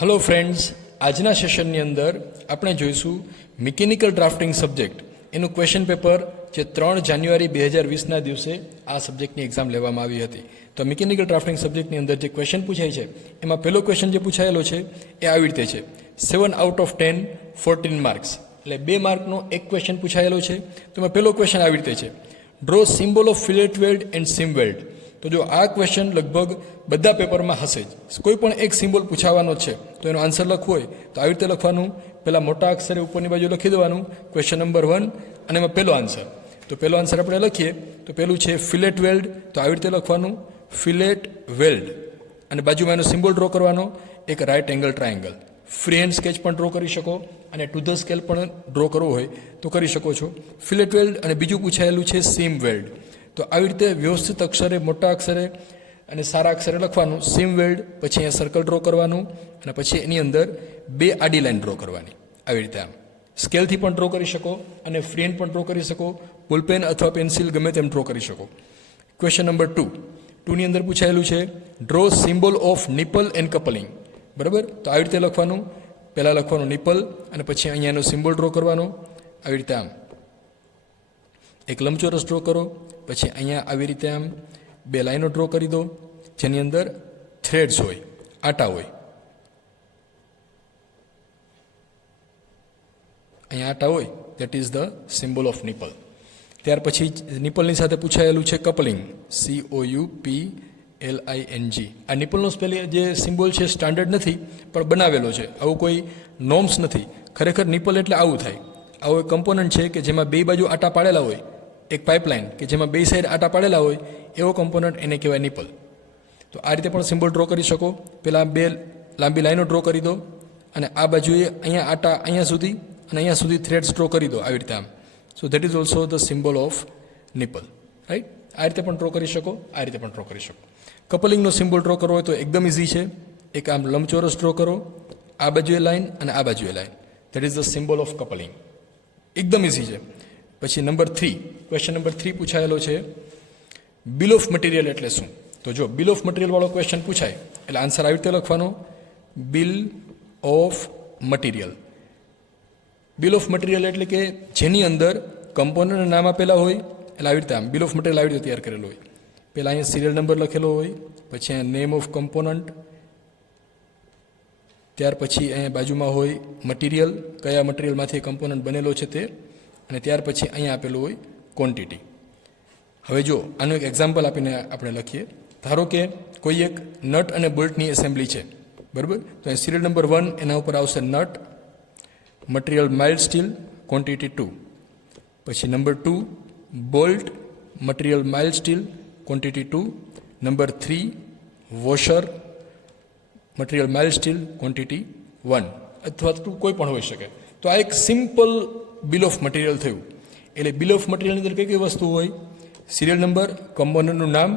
Hello friends, આજના સેશનની અંદર આપણે જોઈશું મિકેનિકલ ડ્રાફ્ટિંગ સબ્જેક્ટ એનું ક્વેશ્ચન પેપર જે 3 જાન્યુઆરી 2020ના દિવસે આ સબ્જેક્ટની એક્ઝામ લેવામાં આવી હતી. તો મિકેનિકલ ડ્રાફ્ટિંગ સબ્જેક્ટની અંદર જે ક્વેશ્ચન પૂછાય છે એમાં પહેલો ક્વેશ્ચન જે પૂછાયેલો છે એ આવી રીતે છે: 7 આઉટ ઓફ 10 14 માર્ક્સ, એટલે 2 માર્કનો એક ક્વેશ્ચન પૂછાયેલો છે. તો એમાં પહેલો ક્વેશ્ચન આવી રીતે છે: draw symbol of fillet weld and seam weld. તો જો આ ક્વેશ્ચન લગભગ બધા પેપરમાં હશે જ, કોઈ પણ એક સિમ્બોલ પૂછાવાનો છે તો એનો આન્સર લખવો હોય તો આવી રીતે લખવાનું. પહેલાં મોટા અક્ષરે ઉપરની બાજુ લખી દેવાનું ક્વેશ્ચન નંબર 1 અને એમાં પહેલો આન્સર. તો પહેલો આન્સર આપણે લખીએ તો પહેલું છે ફિલેટ વેલ્ડ, તો આવી રીતે લખવાનું ફિલેટ વેલ્ડ, અને બાજુમાં એનો સિમ્બોલ ડ્રો કરવાનો એક right angle triangle. Free hand sketch પણ ડ્રો કરી શકો અને ટુ ધ સ્કેલ પણ ડ્રો કરવો હોય તો કરી શકો છો. Fillet weld. અને બીજું પૂછાયેલું છે સીમ વેલ્ડ. તો આવી રીતે વ્યવસ્થિત અક્ષરે મોટા અક્ષરે અને સારા અક્ષરે લખવાનું સીમ વેલ્ડ, પછી અહીંયા સર્કલ ડ્રો કરવાનું અને પછી એની અંદર 2 આડી લાઈન ડ્રો કરવાની. આવી રીતે આમ સ્કેલથી પણ ડ્રો કરી શકો અને ફ્રી હેન્ડ પણ ડ્રો કરી શકો, બોલપેન અથવા પેન્સિલ ગમે તેમ ડ્રો કરી શકો. ક્વેશ્ચન નંબર 2 ની અંદર પૂછાયેલું છે draw symbol of nipple and coupling. બરાબર, તો આવી રીતે લખવાનું. પહેલાં લખવાનું નિપલ અને પછી અહીંયા એનો સિમ્બોલ ડ્રો કરવાનો આવી રીતે આમ. એક લંબચોરસ ડ્રો કરો, પછી અહીંયા આવી રીતે આમ 2 લાઈનો ડ્રો કરી દો જેની અંદર થ્રેડ્સ હોય, આટા હોય. અહીંયા આટા હોય, that is the symbol of nipple. ત્યાર પછી નિપલની સાથે પૂછાયેલું છે કપલિંગ, COUPLING. આ નિપલનો સ્પેલિંગ જે સિમ્બોલ છે સ્ટાન્ડર્ડ નથી પણ બનાવેલો છે, આવું કોઈ નોર્મ્સ નથી. ખરેખર નિપલ એટલે આવું થાય. આવો એક કમ્પોનન્ટ છે કે જેમાં 2 બાજુ આટા પાડેલા હોય, એક પાઇપલાઇન કે જેમાં 2 સાઈડ આટા પાડેલા હોય, એવો કમ્પોનન્ટ એને કહેવાય નિપલ. તો આ રીતે પણ સિમ્બોલ ડ્રો કરી શકો. પહેલાં 2 લાંબી લાઈનો ડ્રો કરી દો અને આ બાજુએ અહીંયા આટા અહીંયા સુધી અને અહીંયા સુધી થ્રેડ્સ ડ્રો કરી દો આવી રીતે આમ. So that is also the symbol of nipple, right. આ રીતે પણ ડ્રો કરી શકો, આ રીતે પણ ડ્રો કરી શકો. કપલિંગનો સિમ્બોલ ડ્રો કરવો હોય તો એકદમ ઇઝી છે. એક આમ લંબચોરસ ડ્રો કરો, આ બાજુએ લાઈન અને આ બાજુએ line, that is the symbol of coupling. એકદમ ઇઝી છે. પછી નંબર 3, ક્વેશ્ચન નંબર 3 પૂછાયેલો છે બિલ ઓફ મટીરિયલ એટલે શું. તો જો બિલ ઓફ મટીરિયલવાળો ક્વેશ્ચન પૂછાય એટલે આન્સર આવી રીતે લખવાનો bill of material. Bill of material એટલે કે જેની અંદર કમ્પોનન્ટના નામ આપેલા હોય, એટલે આવી રીતે આમ બિલ ઓફ મટીરિયલ આવી રીતે તૈયાર કરેલો હોય. પહેલાં અહીંયા સિરિયલ નંબર લખેલો હોય, પછી અહીંયા નેમ ઓફ કમ્પોનન્ટ, ત્યાર પછી અહીંયા બાજુમાં હોય મટીરિયલ, કયા મટીરિયલમાંથી કમ્પોનન્ટ બનેલો છે તે, અને ત્યાર પછી અહીંયા આપેલું હોય ક્વોન્ટિટી. હવે જો આનું એક એક્ઝામ્પલ આપીને આપણે લખીએ. ધારો કે કોઈ એક નટ અને બોલ્ટની એસેમ્બલી છે, બરાબર. તો અહીં સિરિયલ નંબર 1 એના ઉપર આવશે nut, material mild steel, quantity 2. પછી number 2 bolt, material mild steel, quantity 2. Number 3 washer, material mild steel, quantity 1, અથવા 2 કોઈ પણ હોઈ શકે. તો આ એક સિમ્પલ બિલ ઓફ મટીરિયલ થયું. એટલે બિલ ઓફ મટીરિયલની અંદર કઈ કઈ વસ્તુ હોય? સિરિયલ નંબર, કમ્પોનન્ટનું નામ,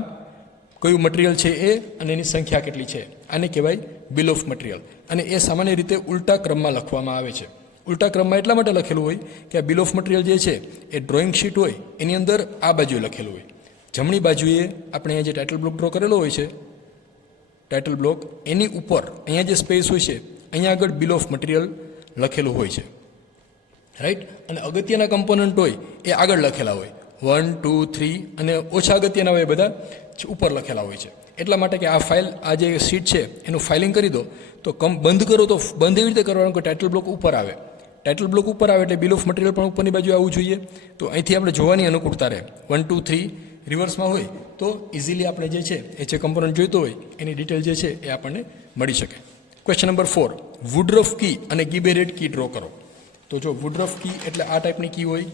કયું મટીરિયલ છે એ, અને એની સંખ્યા કેટલી છે. આને કહેવાય બિલ ઓફ મટીરિયલ. અને એ સામાન્ય રીતે ઉલટા ક્રમમાં લખવામાં આવે છે. ઉલટા ક્રમમાં એટલા માટે લખેલું હોય કે આ બિલ ઓફ મટીરિયલ જે છે એ ડ્રોઈંગ શીટ હોય એની અંદર આ બાજુએ લખેલું હોય. જમણી બાજુએ આપણે અહીંયા જે ટાઇટલ બ્લોક ડ્રો કરેલો હોય છે, ટાઇટલ બ્લોક, એની ઉપર અહીંયા જે સ્પેસ હોય છે અહીંયા આગળ બિલ ઓફ મટીરિયલ લખેલું હોય છે, રાઈટ. અને અગત્યના કમ્પોનન્ટ હોય એ આગળ લખેલા હોય, 1, 2, 3, અને ઓછા અગત્યના હોય બધા ઉપર લખેલા હોય છે. એટલા માટે કે આ ફાઇલ, આ જે શીટ છે એનું ફાઇલિંગ કરી દો તો બંધ કરો તો બંધ એવી રીતે કરવાનું કે ટાઇટલ બ્લોક ઉપર આવે. ટાઇટલ બ્લોક ઉપર આવે એટલે બિલ ઓફ મટીરિયલ પણ ઉપરની બાજુ આવવું જોઈએ. તો અહીંથી આપણે જોવાની અનુકૂળતા રહે. 1, 2, 3 રિવર્સમાં હોય તો ઇઝીલી આપણે જે છે એ જે કમ્પોનન્ટ જોઈતો હોય એની ડિટેલ જે છે એ આપણને મળી શકે. ક્વેશ્ચન નંબર 4 વુડરફ કી અને ગિબેરેડ કી ડ્રો કરો. તો જો વુડરફ કી એટલે આ ટાઈપની કી હોય.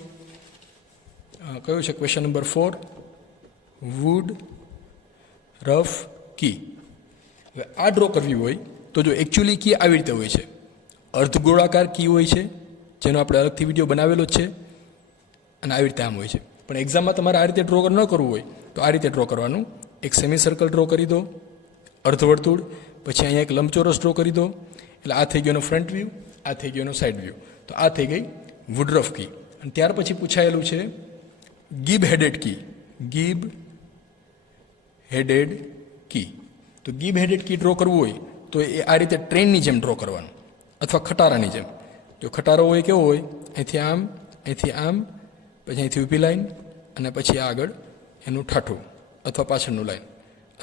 કયું છે ક્વેશ્ચન નંબર 4? વુડ રફ કી. હવે આ ડ્રો કરવી હોય તો જો એકચ્યુઅલી કી આવી રીતે હોય છે. અર્ધગોળાકાર કી હોય છે જેનો આપણે અલગથી વિડીયો બનાવેલો જ છે, અને આવી રીતે આમ હોય છે. પણ એક્ઝામમાં તમારે આ રીતે ડ્રો ન કરવું હોય તો આ રીતે ડ્રો કરવાનું. એક સેમી સર્કલ ડ્રો કરી દો, અર્ધવર્તુળ, પછી અહીંયા એક લંબચોરસ ડ્રો કરી દો. એટલે આ થઈ ગયો ફ્રન્ટ વ્યૂ, આ થઈ ગયો સાઇડ વ્યૂ. તો આ થઈ ગઈ વુડરફ કી. અને ત્યાર પછી પૂછાયેલું છે ગિબ હેડેડ કી. ગિબ હેડેડ કી. તો ગિબ હેડેડ કી ડ્રો કરવું હોય તો એ આ રીતે ટ્રેનની જેમ ડ્રો કરવાનું અથવા ખટારાની જેમ. જો ખટારો હોય કેવો હોય, અહીંથી આમ, અહીંથી આમ, પછી અહીંથી ઊભી લાઈન અને પછી આગળ એનું ઠાઠું અથવા પાછળનું લાઈન.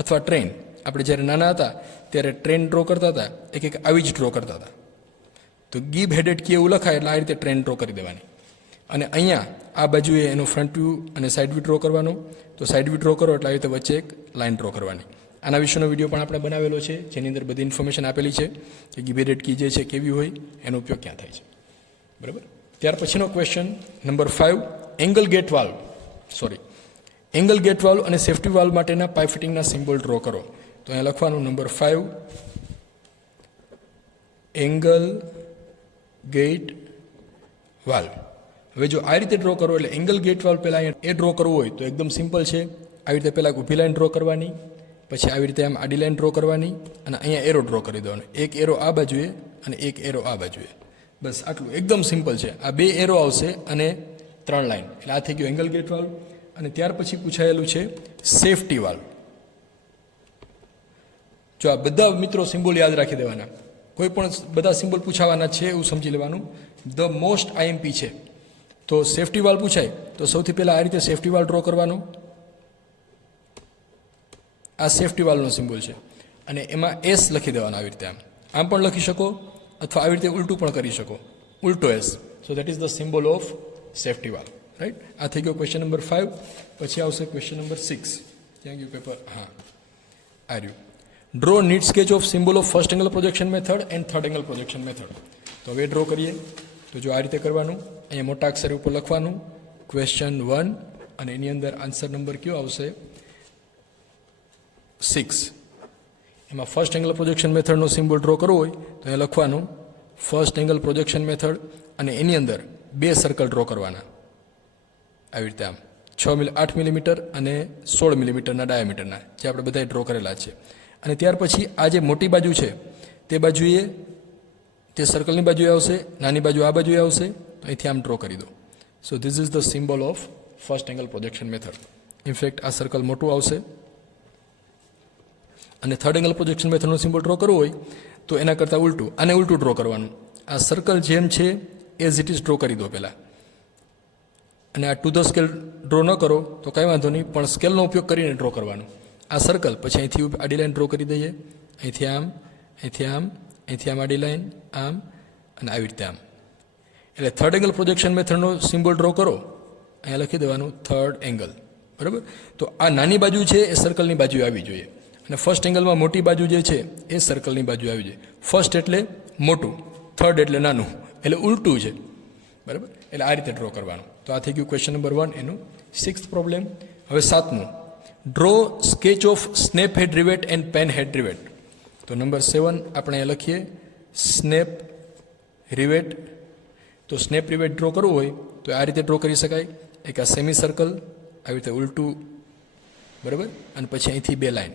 અથવા ટ્રેન, આપણે જ્યારે નાના હતા ત્યારે ટ્રેન ડ્રો કરતા હતા, એક એક આવી જ ડ્રો કરતા હતા. તો ગીબ હેડેડ કી એવું લખાય એટલે આ રીતે ટ્રેન ડ્રો કરી દેવાની. અને અહીંયા આ બાજુએ એનું ફ્રન્ટ વ્યૂ અને સાઇડ વ્યૂ ડ્રો કરવાનો. તો સાઇડ વ્યૂ ડ્રો કરો એટલે આવી રીતે વચ્ચે એક લાઇન ડ્રો કરવાની. આના વિશેનો વિડીયો પણ આપણે બનાવેલો છે, જેની અંદર બધી ઇન્ફોર્મેશન આપેલી છે કે ગીબ હેડેડ કી જે છે કેવી હોય, એનો ઉપયોગ ક્યાં થાય છે. બરાબર. ત્યાર પછીનો question number 5, angle gate valve angle gate valve અને સેફ્ટી વાલ્વ માટેના પાઇપ ફિટિંગના સિમ્બોલ ડ્રો કરો. તો અહીંયા લખવાનું નંબર 5, એંગલ ગેટ વાલ્વ. હવે જો આ રીતે ડ્રો કરો એટલે એંગલ ગેટ વાલ્વ પહેલાં અહીંયા એ ડ્રો કરવું હોય તો એકદમ સિમ્પલ છે. આવી રીતે પહેલાં ઊભી લાઈન ડ્રો કરવાની, પછી આવી રીતે આમ આડી લાઈન ડ્રો કરવાની અને અહીંયા એરો ડ્રો કરી દેવાનો. એક એરો આ બાજુએ અને એક એરો આ બાજુએ. બસ આટલું, એકદમ સિમ્પલ છે. આ 2 એરો આવશે અને 3 લાઈન, એટલે આ થઈ ગયું એંગલ ગેટ વાલ્વ. અને ત્યાર પછી પૂછાયેલું છે સેફટી વાલ્વ. જો આ બધા મિત્રો સિમ્બોલ યાદ રાખી દેવાના, કોઈ પણ બધા સિમ્બોલ પૂછાવાના છે એવું સમજી લેવાનું. ધ મોસ્ટ આઈએમપી છે. તો સેફટી વાલ્વ પૂછાય તો સૌથી પહેલાં આ રીતે સેફટી વાલ્વ ડ્રો કરવાનો. આ સેફટી વાલ્વનો સિમ્બોલ છે અને એમાં એસ લખી દેવાનો. આવી રીતે આમ પણ લખી શકો અથવા આવી રીતે ઉલટું પણ કરી શકો, ઉલટો S. So that is the symbol of safety valve. Right. આ થઈ ગયો ક્વેશ્ચન નંબર 5. પછી આવશે ક્વેશ્ચન નંબર 6. ક્યાં ગયું પેપર? હા, આ રહ્યું. Draw neat sketch of symbol of first angle projection method and third angle projection method. તો હવે ડ્રો કરીએ. તો જો આ રીતે કરવાનું, અહીંયા મોટા અક્ષર ઉપર લખવાનું ક્વેશ્ચન 1 અને એની અંદર આન્સર નંબર કયો આવશે? 6. એમાં ફર્સ્ટ એંગલ પ્રોજેક્શન મેથડનો સિમ્બોલ ડ્રો કરવો હોય તો અહીંયા લખવાનું ફર્સ્ટ એંગલ પ્રોજેક્શન મેથડ અને એની અંદર 2 સર્કલ ડ્રો કરવાના. આવી રીતે આમ 8 મિલીમીટર અને 16 મિલીમીટરના ડાયામીટરના, જે આપણે બધાએ ડ્રો કરેલા છે. અને ત્યાર પછી આ જે મોટી બાજુ છે તે બાજુએ, તે સર્કલની બાજુએ આવશે, નાની બાજુ આ બાજુએ આવશે. તો અહીંથી આમ ડ્રો કરી દો. So this is the symbol of first angle projection method. In fact આ સર્કલ મોટું આવશે. અને થર્ડ એંગલ પ્રોજેક્શન મેથડનો સિમ્બોલ ડ્રો કરવો હોય તો એના કરતાં ઉલટું, આને ઉલટું ડ્રો કરવાનું. આ સર્કલ જેમ છે એઝ ઇટ ઇઝ ડ્રો કરી દો પહેલાં. અને આ ટુ ધ સ્કેલ ડ્રો ન કરો તો કાંઈ વાંધો નહીં, પણ સ્કેલનો ઉપયોગ કરીને ડ્રો કરવાનું. આ સર્કલ પછી અહીંથી આડી લાઈન ડ્રો કરી દઈએ, અહીંથી આમ, અહીંથી આમ, અહીંથી આમ આડી લાઈન, આમ અને આવી રીતે આમ. એટલે થર્ડ એંગલ પ્રોજેક્શન મેથડનો સિમ્બોલ ડ્રો કરો, અહીંયા લખી દેવાનું થર્ડ એંગલ. બરાબર. તો આ નાની બાજુ છે એ સર્કલની બાજુ આવી જોઈએ અને ફર્સ્ટ એંગલમાં મોટી બાજુ જે છે એ સર્કલની બાજુ આવી જોઈએ. ફર્સ્ટ એટલે મોટું, થર્ડ એટલે નાનું, એટલે ઉલટું છે. બરાબર. એટલે આ રીતે ડ્રો કરવાનું. તો આ થઈ ગયું ક્વેશ્ચન નંબર 1 એનું 6th પ્રોબ્લેમ. હવે 7મું, draw sketch of snap head rivet and pan head rivet. તો નંબર 7 આપણે અહીંયા લખીએ સ્નેપ રિવેટ. તો સ્નેપ રિવેટ ડ્રો કરવું હોય તો આ રીતે ડ્રો કરી શકાય. એક આ સેમી સર્કલ આવી રીતે ઉલટું, બરાબર, અને પછી અહીંથી 2 લાઈન,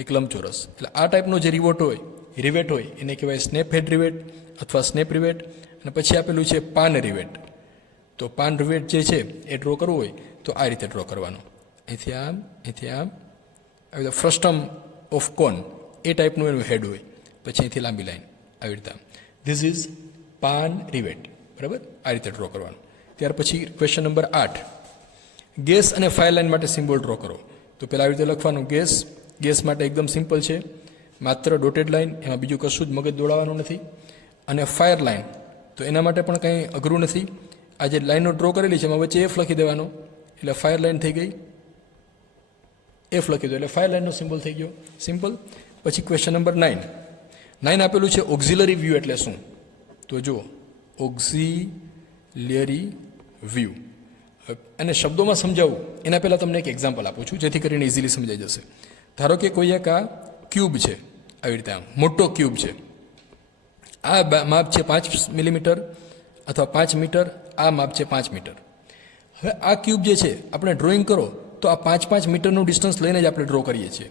એક લંબચોરસ. એટલે આ ટાઈપનો જે રિવેટ હોય એને કહેવાય સ્નેપ હેડ રિવેટ અથવા સ્નેપ રિવેટ. અને પછી આપેલું છે પાન રિવેટ. તો પાન રિવેટ જે છે એ ડ્રો કરવું હોય તો આ રીતે ડ્રો કરવાનો. અહીંથી આમ, અહીંથી આમ, આવી રીતે ફ્રસ્ટમ ઓફ કોન એ ટાઈપનું એનું હેડ હોય. પછી અહીંથી લાંબી લાઈન આવી રીતે. This is PAN rivet. બરાબર. આ રીતે ડ્રો કરવાનું. ત્યાર પછી ક્વેશ્ચન નંબર 8, ગેસ અને ફાયર લાઈન માટે સિમ્બોલ ડ્રો કરો. તો પહેલાં આવી રીતે લખવાનું ગેસ માટે એકદમ સિમ્પલ છે, માત્ર ડોટેડ લાઈન, એમાં બીજું કશું જ મગજ દોડાવવાનું નથી. અને ફાયર લાઈન તો એના માટે પણ કંઈ અઘરું નથી. આ જે લાઈનો ડ્રો કરેલી છે એમાં વચ્ચે એફ લખી દેવાનો, એટલે ફાયર લાઈન થઈ ગઈ. એફ લખી દો એટલે ફાયર લાઈનનો સિમ્બોલ થઈ ગયો, સિમ્પલ. પછી ક્વેશ્ચન નંબર 9 આપેલું છે ઓક્ઝિલરી વ્યૂ એટલે શું? તો જુઓ, ઓક્ઝિલરી વ્યૂ, અને શબ્દોમાં સમજાવું એના પહેલાં તમને એક એક્ઝામ્પલ આપું છું જેથી કરીને ઇઝીલી સમજાઈ જશે. ધારો કે કોઈ એક આ ક્યુબ છે, આવી રીતે આમ મોટો ક્યુબ છે. આ માપ છે 5 મિલીમીટર અથવા 5 મીટર, આ માપ છે 5 મીટર. હવે આ ક્યુબ જે છે આપણે ડ્રોઈંગ કરો તો આ 5 મીટરનું ડિસ્ટન્સ લઈને જ આપણે ડ્રો કરીએ છીએ.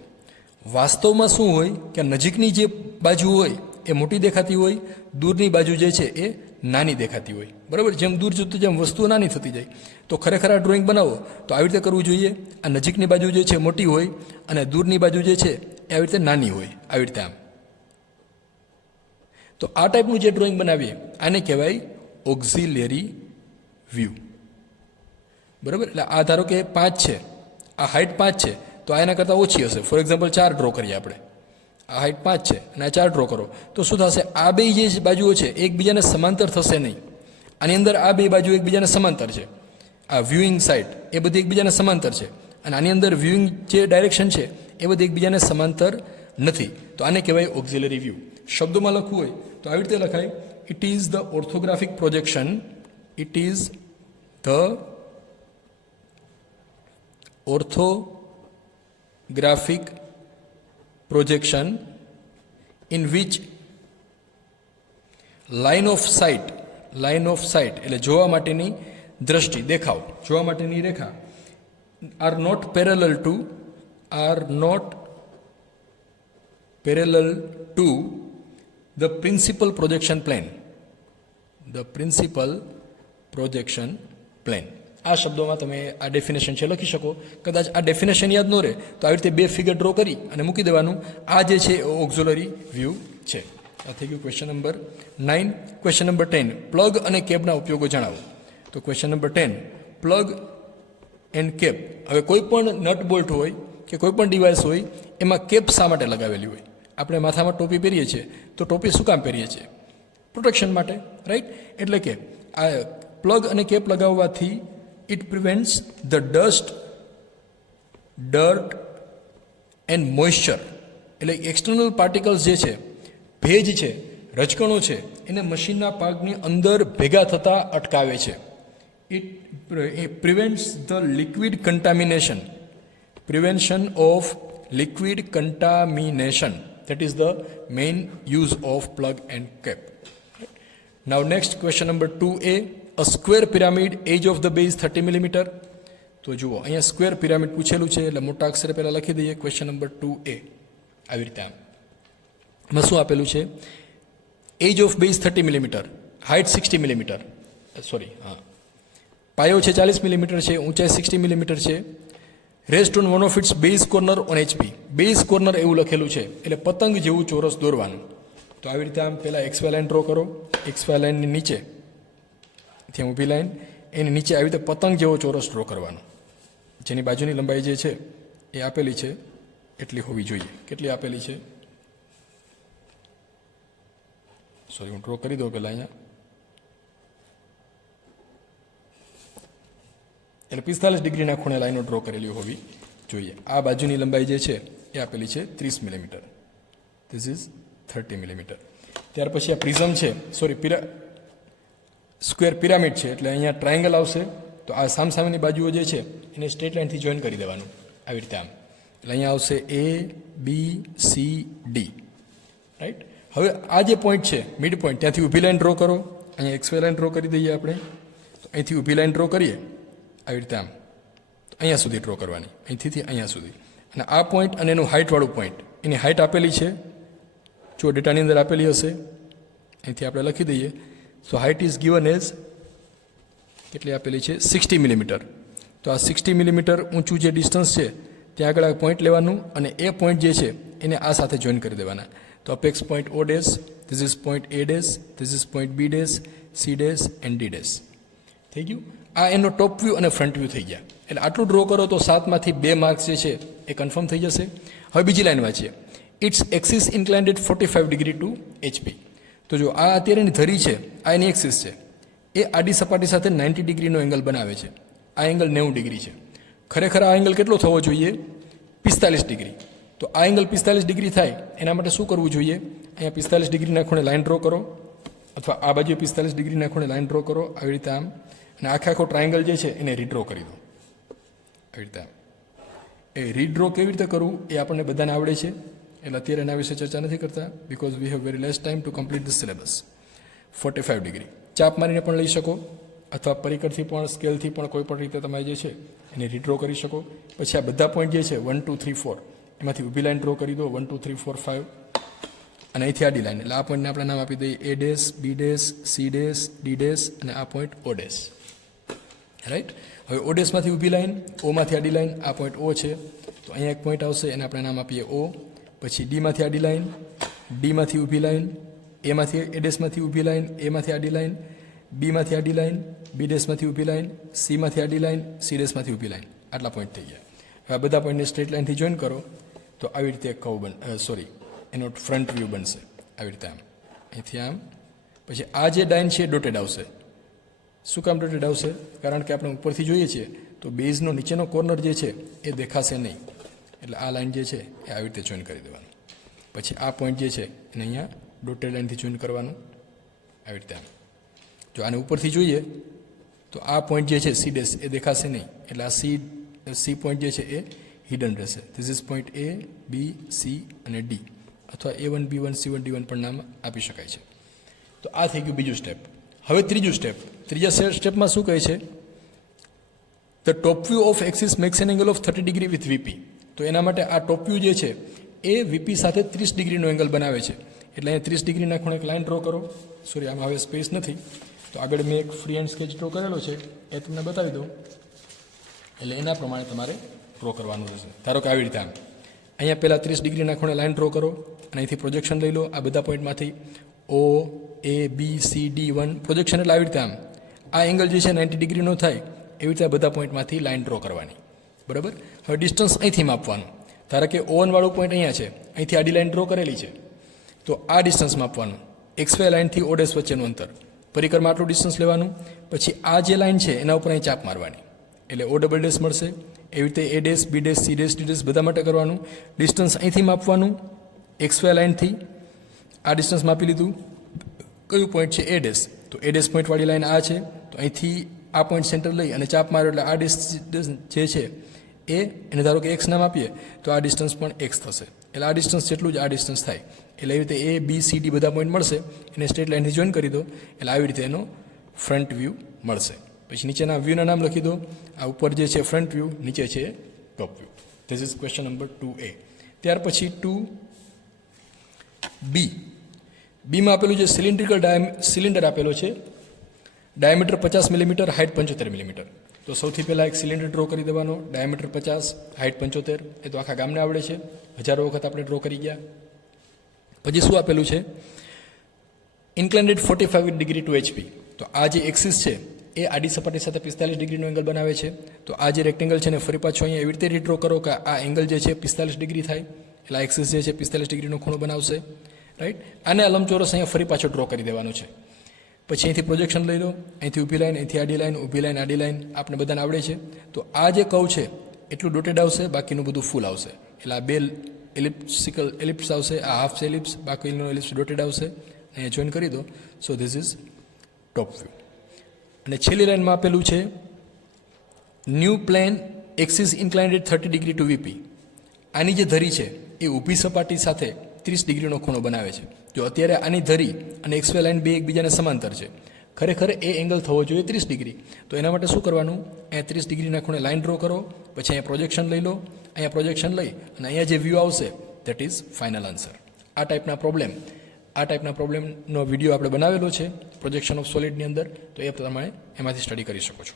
વાસ્તવમાં શું હોય કે નજીકની જે બાજુ હોય એ મોટી દેખાતી હોય, દૂરની બાજુ જે છે એ નાની દેખાતી હોય. બરાબર. જેમ દૂર જતું જેમ વસ્તુઓ નાની થતી જાય. તો ખરેખર આ ડ્રોઈંગ બનાવો તો આવી રીતે કરવું જોઈએ. આ નજીકની બાજુ જે છે મોટી હોય અને દૂરની બાજુ જે છે એ આવી રીતે નાની હોય, આવી રીતે આમ. તો આ ટાઈપનું જે ડ્રોઈંગ બનાવીએ આને કહેવાય ઓક્ઝિલરી વ્યૂ. બરાબર, એટલે આ ધારો કે 5 છે, આ હાઇટ 5 છે, તો આ એના કરતાં ઓછી હશે. ફોર એક્ઝામ્પલ 4 ડ્રો કરીએ આપણે, આ હાઇટ 5 છે અને આ 4 ડ્રો કરો, તો શું થશે? આ બે જે બાજુઓ છે એકબીજાને સમાંતર થશે નહીં. આની અંદર આ બે બાજુ એકબીજાને સમાંતર છે, આ વ્યુઇંગ સાઇડ એ બધી એકબીજાને સમાંતર છે, અને આની અંદર વ્યુઇંગ જે ડાયરેક્શન છે એ બધી એકબીજાને સમાંતર નથી. તો આને કહેવાય ઓક્ઝિલરી વ્યૂ. શબ્દોમાં લખવું હોય તો આવી રીતે લખાય: it is the orthographic projection, it is the orthographic projection in which line of sight એટલે જોવા માટેની દ્રષ્ટિ, દેખાવ, જોવા માટેની રેખા, are not parallel to the principal projection plane. આ શબ્દોમાં તમે આ ડેફિનેશન છે લખી શકો. કદાચ આ ડેફિનેશન યાદ ન રહે તો આવી રીતે બે ફિગર ડ્રો કરી અને મૂકી દેવાનું. આ જે છે ઓક્ઝિલરી વ્યૂ છે. આ થઈ ગયું question number 9. Question number 10, plug અને કેપના ઉપયોગો જણાવો. તો question number 10, plug and cap. હવે કોઈ પણ નટ બોલ્ટ હોય કે કોઈ પણ ડિવાઇસ હોય એમાં કેપ શા માટે લગાવેલી હોય? આપણે માથામાં ટોપી પહેરીએ છીએ તો ટોપી શું કામ પહેરીએ છીએ? પ્રોટેક્શન માટે, રાઈટ? એટલે કે આ પ્લગ અને કેપ લગાવવાથી it prevents the dust, dirt and moisture. એટલે એક્સટર્નલ પાર્ટિકલ્સ જે છે, ભેજ છે, રજકણો છે, એને મશીનના ભાગની અંદર ભેગા થતા અટકાવે છે. it prevents the liquid contamination, prevention of liquid contamination. That is the main use of plug and cap. Now next, question number 2a, a square pyramid, age of the base 30 mm. તો જુઓ અહીંયા square pyramid પૂછેલું છે એટલે મોટા અક્ષરે પહેલાં લખી દઈએ question number 2a. આવી રીતે આમાં શું આપેલું છે? Edge of base 30 mm, height 60 mm, sorry હા, પાયો છે 40 mm છે, ઊંચાઈ 60 mm છે. Rest on one of its base corner on HP. Base corner એવું લખેલું છે એટલે પતંગ જેવું ચોરસ દોરવાનું. તો આવી રીતે આમ પહેલાં XY લાઇન ડ્રો કરો. XY લાઇનની નીચે ત્યાં ઊભી લાઈન, એની નીચે આવી રીતે પતંગ જેવો ચોરસ ડ્રો કરવાનો, જેની બાજુની લંબાઈ જે છે એ આપેલી છે એટલી હોવી જોઈએ. કેટલી આપેલી છે? સોરી, હું ડ્રો કરી દઉં પહેલાં અહીંયા. એટલે 45 ડિગ્રીના ખૂણે લાઈનો ડ્રો કરેલી હોવી જોઈએ. આ બાજુની લંબાઈ જે છે એ આપેલી છે 30 mm. This is 30 mm. ત્યાર પછી આ પ્રિઝમ છે, સોરી સ્ક્વેર પિરામિડ છે એટલે અહીંયા ટ્રાયંગલ આવશે. તો આ સામસામેની બાજુઓ જે છે એને સ્ટ્રેટ લાઇનથી જોઈન કરી દેવાનું આવી રીતે આમ. એટલે અહીંયા આવશે ABCD, રાઈટ? હવે આ જે પોઈન્ટ છે મિડ પોઈન્ટ, ત્યાંથી ઊભી લાઈન ડ્રો કરો. અહીંયા XY લાઈન ડ્રો કરી દઈએ આપણે. તો અહીંથી ઊભી લાઈન ડ્રો કરીએ આવી રીતે આમ, તો અહીંયા સુધી ડ્રો કરવાની, અહીંથી અહીંયા સુધી. અને આ પોઈન્ટ અને એનું હાઇટવાળું પોઈન્ટ, એની હાઇટ આપેલી છે, જો ડેટાની અંદર આપેલી હશે, અહીંથી આપણે લખી દઈએ. સો હાઇટ ઇઝ ગિવન એઝ કેટલી આપેલી છે? 60 mm. તો આ 60 mm ઊંચું જે ડિસ્ટન્સ છે ત્યાં આગળ આ પોઈન્ટ લેવાનું અને એ પોઈન્ટ જે છે એને આ સાથે જોઈન કરી દેવાના. તો apex point O dash, this is point A dash, this is point B dash, C dash and D dash. થઈ ગયું? આ એનો ટોપ વ્યૂ અને ફ્રન્ટ વ્યૂ થઈ ગયા. એટલે આટલું ડ્રો કરો તો 7માંથી 2 માર્ક્સ જે છે એ કન્ફર્મ થઈ જશે. હવે બીજી લાઈન વાંચીએ. Its axis inclined 45 degree to HP. તો જો આ અત્યારેની ધરી છે, આ એની એક્સિસ છે, એ આડી સપાટી સાથે 90 ડિગ્રીનો એંગલ બનાવે છે. આ એંગલ 90 ડિગ્રી છે. ખરેખર આ એંગલ કેટલો થવો જોઈએ? 45 ડિગ્રી. તો આ એંગલ 45 ડિગ્રી થાય એના માટે શું કરવું જોઈએ? અહીંયા 45 ડિગ્રીના ખૂણે લાઇન ડ્રો કરો, અથવા આ બાજુ 45 ડિગ્રીના ખૂણે લાઇન ડ્રો કરો આવી રીતે આમ, અને આખો ટ્રાયંગલ જે છે એને રીડ્રો કરી દો આવી રીતે આમ. એ રીડ્રો કેવી રીતે કરવું એ આપણને બધાને આવડે છે, એટલે અત્યારે એના વિશે ચર્ચા નથી કરતા, because we have very less time to complete the syllabus. 45 degree ચાપ મારીને પણ લઈ શકો, અથવા પરિકરથી પણ, સ્કેલથી પણ કોઈ પણ રીતે તમે જે છે એને રીડ્રો કરી શકો. પછી આ બધા પોઈન્ટ જે છે 1 2 3 4 એમાંથી ઊભી લાઈન ડ્રો કરી દો 1 2 3 4 5, અને અહીંથી આડી લાઈન. એટલે આ પોઈન્ટને આપણે નામ આપી દઈએ A dash, B dash, C dash, D dash અને આ પોઈન્ટ O ડેશ, રાઈટ? હવે O ડેશમાંથી ઊભી લાઈન, ઓમાંથી આડી લાઈન, આ પોઈન્ટ O છે તો અહીંયા એક પોઈન્ટ આવશે એને આપણે નામ આપીએ O. પછી ડીમાંથી આડી લાઈન, ડીમાંથી ઊભી લાઈન, એમાંથી એ ડેશમાંથી ઊભી લાઈન, એમાંથી આડી લાઈન, બીમાંથી આડી લાઈન, બી ડેશમાંથી ઊભી લાઈન, સીમાંથી આડી લાઈન, સી ડેશમાંથી ઊભી લાઈન. આટલા પોઈન્ટ થઈ ગયા. હવે આ બધા પોઈન્ટને સ્ટ્રેટ લાઈનથી જોઈન કરો તો આવી રીતે એક કર્વ એનો ફ્રન્ટ વ્યૂ બનશે. આવી રીતે આમ અહીંથી આમ. પછી આ જે લાઈન છે એ ડોટેડ આવશે. શું કામ ડોટેડ આવશે? કારણ કે આપણે ઉપરથી જોઈએ છીએ તો બેઝનો નીચેનો કોર્નર જે છે એ દેખાશે નહીં. એટલે આ લાઈન જે છે એ આવી રીતે જોઈન કરી દેવાનું. પછી આ પોઈન્ટ જે છે એને અહીંયા ડોટેડ લાઈનથી જોઈન કરવાનું. આવી રીતે આમ. જો આને ઉપરથી જોઈએ તો આ પોઈન્ટ જે છે સી ડેશ એ દેખાશે નહીં. એટલે આ સી પોઈન્ટ જે છે એ હિડન રહેશે. This is point A, B, C અને ડી, અથવા A1, B1, C1, D1 પણ નામ આપી શકાય છે. તો આ થઈ ગયું બીજું સ્ટેપ. હવે ત્રીજું સ્ટેપ. ત્રીજા સ્ટેપમાં શું કહે છે? The top view of axis makes an angle of 30 degree with VP. તો એના માટે આ ટોપ વ્યૂ જે છે એ વીપી સાથે 30 ડિગ્રીનો એંગલ બનાવે છે. એટલે અહીંયા 30 ડિગ્રીના ખૂણે એક લાઈન ડ્રો કરો. સોરી, આમાં હવે સ્પેસ નથી તો આગળ મેં એક ફ્રી હેન્ડ સ્કેચ ડ્રો કરેલો છે એ તમને બતાવી દઉં. એટલે એના પ્રમાણે તમારે ડ્રો કરવાનું રહેશે. ધારો કે આવી રીતે આમ અહીંયા પહેલાં 30 ડિગ્રીના ખૂણે લાઈન ડ્રો કરો અને અહીંથી પ્રોજેક્શન લઈ લો. આ બધા પોઈન્ટમાંથી O, A, B, C, D1 projection એટલે આવી રીતે આમ આ એંગલ જે છે 90 ડિગ્રીનો થાય એવી રીતે આ બધા પોઈન્ટમાંથી લાઈન ડ્રો કરવાની. બરાબર. હવે ડિસ્ટન્સ અહીંથી માપવાનું. ધારો કે O1 વાળું પોઈન્ટ અહીંયા છે, અહીંથી આડી લાઈન ડ્રો કરેલી છે તો આ ડિસ્ટન્સ માપવાનું. XY લાઈનથી O ડેશ વચ્ચેનું અંતર, પરિકરમાં આટલું ડિસ્ટન્સ લેવાનું. પછી આ જે લાઈન છે એના ઉપર અહીં ચાપ મારવાની એટલે O ડબલ ડેશ મળશે. એવી રીતે A dash, B dash, C dash, D dash બધા માટે કરવાનું. ડિસ્ટન્સ અહીંથી માપવાનું XY લાઈનથી. આ ડિસ્ટન્સ માપી લીધું. કયું પોઈન્ટ છે? A dash. તો A ડેશ પોઈન્ટવાળી લાઈન આ છે તો અહીંથી આ પોઈન્ટ સેન્ટર લઈ અને ચાપ માર્યો એટલે આ ડિસ્ટન્સ જે છે એને ધારો કે x નામ આપીએ તો આ ડિસ્ટન્સ પણ x થશે. એટલે આ ડિસ્ટન્સ જેટલું જ આ ડિસ્ટન્સ થાય. એટલે એવી રીતે A, B, C, D બધા પોઈન્ટ મળશે. એને સ્ટ્રેટ લાઈનથી જોઈન કરી દો એટલે આવી રીતે એનો ફ્રન્ટ વ્યૂ મળશે. પછી નીચેના વ્યૂના નામ લખી દો. આ ઉપર જે છે ફ્રન્ટ વ્યૂ, નીચે છે top view. This is question number 2A. ત્યાર પછી 2B. બીમાં આપેલું છે સિલિન્ડર આપેલો છે. Diameter 50 millimetre, height 75 millimetre. તો સૌથી પહેલાં એક સિલિન્ડર ડ્રો કરી દેવાનો. Diameter 50, height 75. એ તો આખા ગામને આવડે છે, હજારો વખત આપણે ડ્રો કરી ગયા. પછી શું આપેલું છે? ઇન્ક્લાઇન્ડેડ 45 ડિગ્રી ટુ HP. તો આ જે એક્સિસ છે એ આડી સપાટી સાથે 45 ડિગ્રીનો એંગલ બનાવે છે. તો આ જે રેક્ટેંગલ છે ને ફરી પાછો અહીંયા એવી રીતે રીડ્રો કરો કે આ એંગલ જે છે 45 ડિગ્રી થાય. એટલે આ એક્સિસ જે છે 45 ડિગ્રીનો ખૂણો બનાવશે. રાઈટ. આને આ લંબચોરસ અહીંયા ફરી પાછો ડ્રો કરી દેવાનો છે. પછી અહીંથી પ્રોજેક્શન લઈ લો. અહીંથી ઊભી લાઈન, અહીંથી આડી લાઈન, ઊભી લાઈન, આડી લાઈન આપણે બધાને આવડે છે. તો આ જે કર્વ છે એટલું ડોટેડ આવશે, બાકીનું બધું ફૂલ આવશે. એટલે આ બે એલિપ્સ આવશે, આ હાફ એલિપ્સ, બાકીનો એલિપ્સ ડોટેડ આવશે. અહીંયા જોઈન કરી દો. So this is top view. અને છેલ્લી લાઈનમાં આપેલું છે new plane axis inclined 30 degree to VP. આની જે ધરી છે એ ઊભી સપાટી સાથે 30 ડિગ્રીનો ખૂણો બનાવે છે. જો અત્યારે આની ધરી અને XY લાઈન બે એકબીજાને સમાંતર છે, ખરેખર એ એંગલ થવો જોઈએ 30 ડિગ્રી. તો એના માટે શું કરવાનું? અહીંયા 30 ડિગ્રીના ખૂણે લાઈન ડ્રો કરો. પછી અહીંયા પ્રોજેક્શન લઈ લો. અહીંયા પ્રોજેક્શન લઈ અને અહીંયા જે વ્યૂ આવશે દેટ ઇઝ ફાઇનલ આન્સર. આ ટાઈપના પ્રોબ્લેમનો વિડીયો આપણે બનાવેલો છે પ્રોજેક્શન ઓફ સોલિડની અંદર. તો એ પ્રમાણે એમાંથી સ્ટડી કરી શકો છો.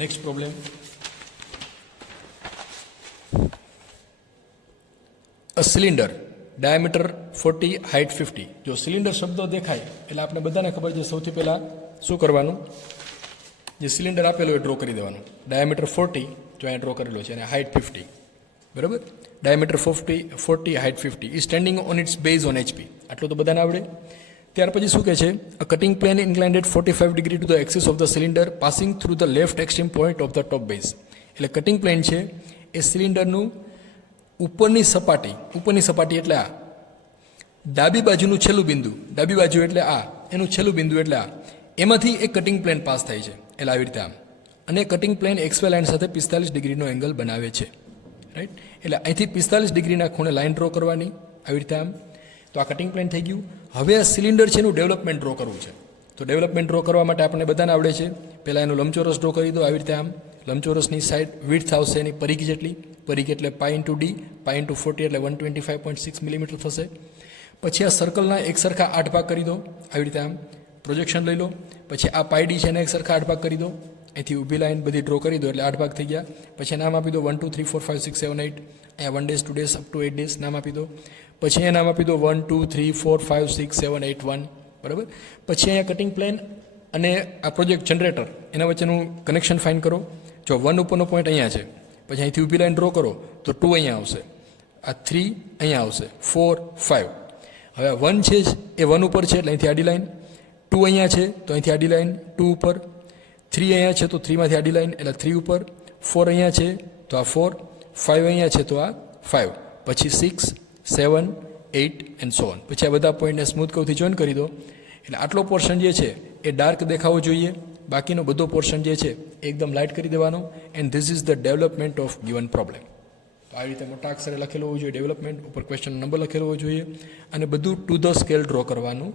Next problem. A cylinder diameter 40, height 50. જો સિલિન્ડર શબ્દો દેખાય એટલે આપણે બધાને ખબર છે સૌથી પહેલાં શું કરવાનું? જે સિલિન્ડર આપેલો એ ડ્રો કરી દેવાનું. ડાયામીટર 40 જો અહીંયા ડ્રો કરેલો છે અને હાઇટ 50. બરાબર. Diameter 40, height 50 is standing on it's base on HP. આટલું તો બધાને આવડે. ત્યાર પછી શું કહે છે? A cutting plane inclined 45 degree to the axis of the cylinder passing through the left extreme point of the top base. એટલે કટિંગ પ્લેન છે એ સિલિન્ડરનું ઉપરની સપાટી એટલે આ ડાબી બાજુનું છેલ્લું બિંદુ, ડાબી બાજુ એટલે આ એનું છેલ્લું બિંદુ એટલે આ, એમાંથી એક કટિંગ પ્લેન પાસ થાય છે. એટલે આવી રીતે આમ. અને કટિંગ પ્લેન XY લાઈન સાથે 45 ડિગ્રીનો એંગલ બનાવે છે. રાઈટ. એટલે અહીંથી 45 ડિગ્રીના ખૂણે લાઈન ડ્રો કરવાની આવી રીતે આમ. તો આ કટિંગ પ્લેન થઈ ગયું. હવે આ સિલિન્ડર છે એનું ડેવલપમેન્ટ ડ્રો કરવું છે. તો ડેવલપમેન્ટ ડ્રો કરવા માટે આપણે બધાને આવડે છે. પહેલાં એનું લંબચોરસ ડ્રો કરી દો આવી રીતે આમ. લંબચોરસની સાઈડ વિડ્થ આવશે એની પરિઘ જેટલી. પરિઘ એટલે π × D, π × 40 એટલે 125.6 મિલીમીટર થશે. પછી આ સર્કલના એક સરખા 8 ભાગ કરી દો આવી રીતે આમ. પ્રોજેક્શન લઈ લો. પછી આ πD છે એને એક સરખા 8 ભાગ કરી દો. અહીંથી ઊભી લાઈન બધી ડ્રો કરી દો એટલે 8 ભાગ થઈ ગયા. પછી નામ આપી દો 1 2 3 4 5 6 7 8. અહીંયા 1 days 2 days up to 8 days નામ આપી દો. પછી અહીંયા નામ આપી દો 1 2 3 4 5 6 7 8 1. બરાબર. પછી અહીંયા કટિંગ પ્લેન અને આ પ્રોજેક્ટ જનરેટર એના વચ્ચેનું કનેક્શન ફાઇન કરો. જો 1 ઉપરનો પોઈન્ટ અહીંયા છે, પછી અહીંથી ઊભી લાઈન ડ્રો કરો તો 2 અહીંયા આવશે, આ 3 અહીંયા આવશે, 4 5. હવે 1 છે એ 1 ઉપર છે એટલે અહીંથી આડી લાઈન, 2 અહીંયા છે તો અહીંથી આડી લાઈન 2 ઉપર, 3 અહીંયા છે તો 3માંથી આડી લાઈન એટલે 3 ઉપર, 4 અહીંયા છે તો આ 4, 5 અહીંયા છે તો આ 5, પછી 6 7 8 એન્ડ સો ઓન. પછી આ બધા પોઈન્ટને સ્મૂથ કર્વથી જોઈન કરી દો એટલે આટલો પોર્શન જે છે એ ડાર્ક દેખાવો જોઈએ, બાકીનો બધો પોર્શન જે છે એ એકદમ લાઇટ કરી દેવાનો. And this is the development of given problem. તો આવી રીતે મોટા અક્ષરે લખેલું હોવું જોઈએ ડેવલપમેન્ટ, ઉપર ક્વેશ્ચન નંબર લખેલો હોવો જોઈએ અને બધું ટુ ધ સ્કેલ ડ્રો કરવાનું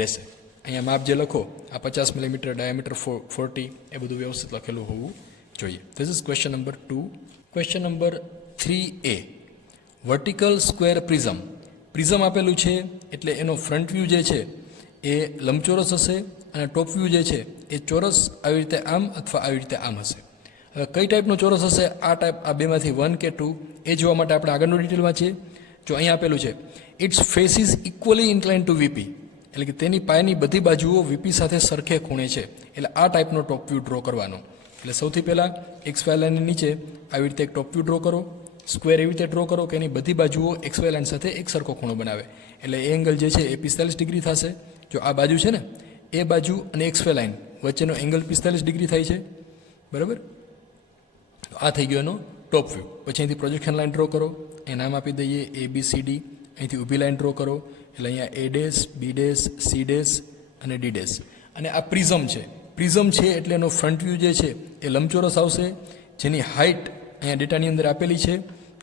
રહેશે. અહીંયા માપ જે લખો આ 50 મિલીમીટર, ડાયામીટર 40, એ બધું વ્યવસ્થિત લખેલું હોવું જોઈએ. This is question number 2. Question number 3A, vertical square prism. Prism આપેલું છે એટલે એનો ફ્રન્ટ વ્યૂ જે છે એ લંબચોરસ હશે અને ટોપ વ્યૂ જે છે એ ચોરસ આવી રીતે આમ અથવા આવી રીતે આમ હશે. હવે કઈ ટાઈપનો ચોરસ હશે, આ ટાઈપ, આ બેમાંથી 1 કે 2, એ જોવા માટે આપણે આગળનું ડિટેલ વાંચીએ. જો અહીંયા આપેલું છે its face is equally incline to VP, એટલે કે તેની પાયાની બધી બાજુઓ વીપી સાથે સરખે ખૂણે છે, એટલે આ ટાઈપનો ટોપ વ્યૂ ડ્રો કરવાનો. એટલે સૌથી પહેલાં XY લાઇનની નીચે આવી રીતે એક ટોપ વ્યૂ ડ્રો કરો, સ્ક્વેર એવી રીતે ડ્રો કરો કે એની બધી બાજુઓ XY લાઇન સાથે એક સરખો ખૂણો બનાવે, એટલે એ એંગલ જે છે એ 45 ડિગ્રી થશે. જો આ બાજુ છે ને એ બાજુ અને XY લાઇન વચ્ચેનો એંગલ 45 ડિગ્રી થાય છે. બરાબર. આ થઈ ગયો એનો ટોપ વ્યૂ. પછી અહીંથી પ્રોજેક્શન લાઇન ડ્રો કરો, એ નામ આપી દઈએ ABCD. અહીંથી ઊભી લાઇન ડ્રો કરો એટલે અહીંયા A dash, B dash, C dash અને D ડેશ. અને આ પ્રિઝમ છે. પ્રિઝમ છે એટલે એનો ફ્રન્ટ વ્યૂ જે છે એ લંબચોરસ આવશે, જેની હાઇટ અહીંયા ડેટાની અંદર આપેલી છે.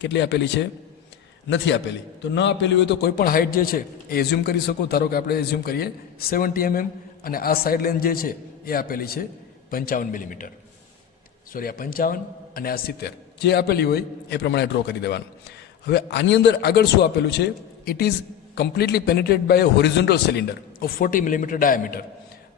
કેટલી આપેલી છે? નથી આપેલી. તો ન આપેલી હોય તો કોઈ પણ હાઇટ જે છે એ એઝ્યુમ કરી શકો. ધારો કે આપણે એઝ્યુમ કરીએ 70 mm અને આ સાઇડ લેન્થ જે છે એ આપેલી છે 55 મિલીમીટર. સોરી, આ 55 અને આ 70 જે આપેલી હોય એ પ્રમાણે ડ્રો કરી દેવાનું. હવે આની અંદર આગળ શું આપેલું છે? It is completely penetrated by a horizontal cylinder of 40 millimetre diameter.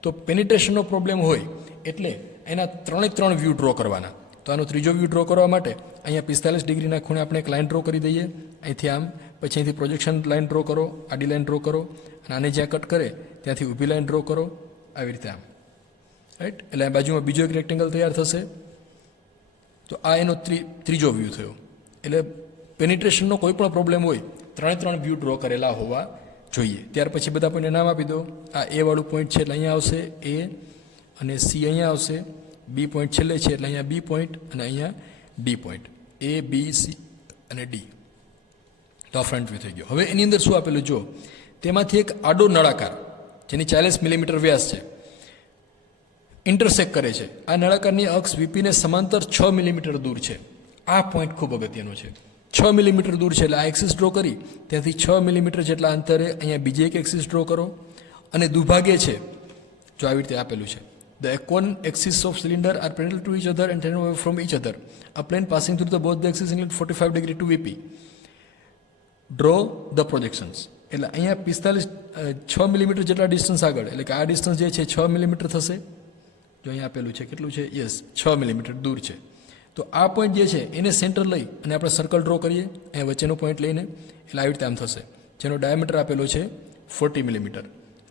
તો પેનિટ્રેશનનો પ્રોબ્લેમ હોય એટલે એના 3 વ્યૂ ડ્રો કરવાના. તો આનો ત્રીજો વ્યૂ ડ્રો કરવા માટે અહીંયા 45 ડિગ્રીના ખૂણે આપણે એક લાઇન ડ્રો કરી દઈએ, અહીંથી આમ, પછી અહીંથી પ્રોજેક્શન લાઇન ડ્રો કરો, આડી લાઇન ડ્રો કરો, અને આને જ્યાં કટ કરે ત્યાંથી ઊભી લાઇન ડ્રો કરો, આવી રીતે આમ. રાઈટ. એટલે આ બાજુમાં બીજો એક રેક્ટેંગલ તૈયાર થશે. તો આ એનો ત્રીજો વ્યૂ થયો. એટલે પેનિટ્રેશનનો કોઈ પણ પ્રોબ્લેમ હોય 3 વ્યૂ ડ્રો કરેલા હોવા જોઈએ. ત્યાર પછી બધા પોઈન્ટને નામ આપી દો. આ A વાળું પોઈન્ટ છે એટલે અહીંયા આવશે A, અને C અહીંયા આવશે, B પોઈન્ટ છેલ્લે છે એટલે અહીંયા B પોઈન્ટ, અને અહીંયા D point. A, B, C અને D. તો આ ફ્રન્ટ વ્યૂ થઈ ગયો. હવે એની અંદર શું આપેલું જો, તેમાંથી એક આડો નળાકાર જેની 40 મિલીમીટર વ્યાસ છે ઇન્ટરસેક્ટ કરે છે. આ નળાકારની અક્ષ વીપીને સમાંતર 6 મિલીમીટર દૂર છે. આ પોઈન્ટ ખૂબ અગત્યનો છે. 6 મિલીમીટર દૂર છે એટલે આ એક્સિસ ડ્રો કરી ત્યાંથી 6 મિલીમીટર જેટલા અંતરે અહીંયા બીજી એક એક્સિસ ડ્રો કરો, અને દુભાગે છે જો આવી રીતે આપેલું છે. The cone axis of cylinder are parallel to each other and turn away from each other. A plane passing through the both the axis inclined 45 degree to VP. Draw the projections. એટલે અહીંયા 6 millimetre જેટલા distance આગળ, એટલે કે આ distance જે છે 6 millimetre થશે. જો અહીંયા આપેલું છે કેટલું છે? યસ, 6 મિલીમીટર દૂર છે. તો આ પોઈન્ટ જે છે એને સેન્ટર લઈ અને આપણે સર્કલ ડ્રો કરીએ, અહીંયા વચ્ચેનો પોઈન્ટ લઈને, એટલે આવી રીતે આમ થશે, જેનો ડાયામીટર આપેલો છે 40 મિલીમીટર.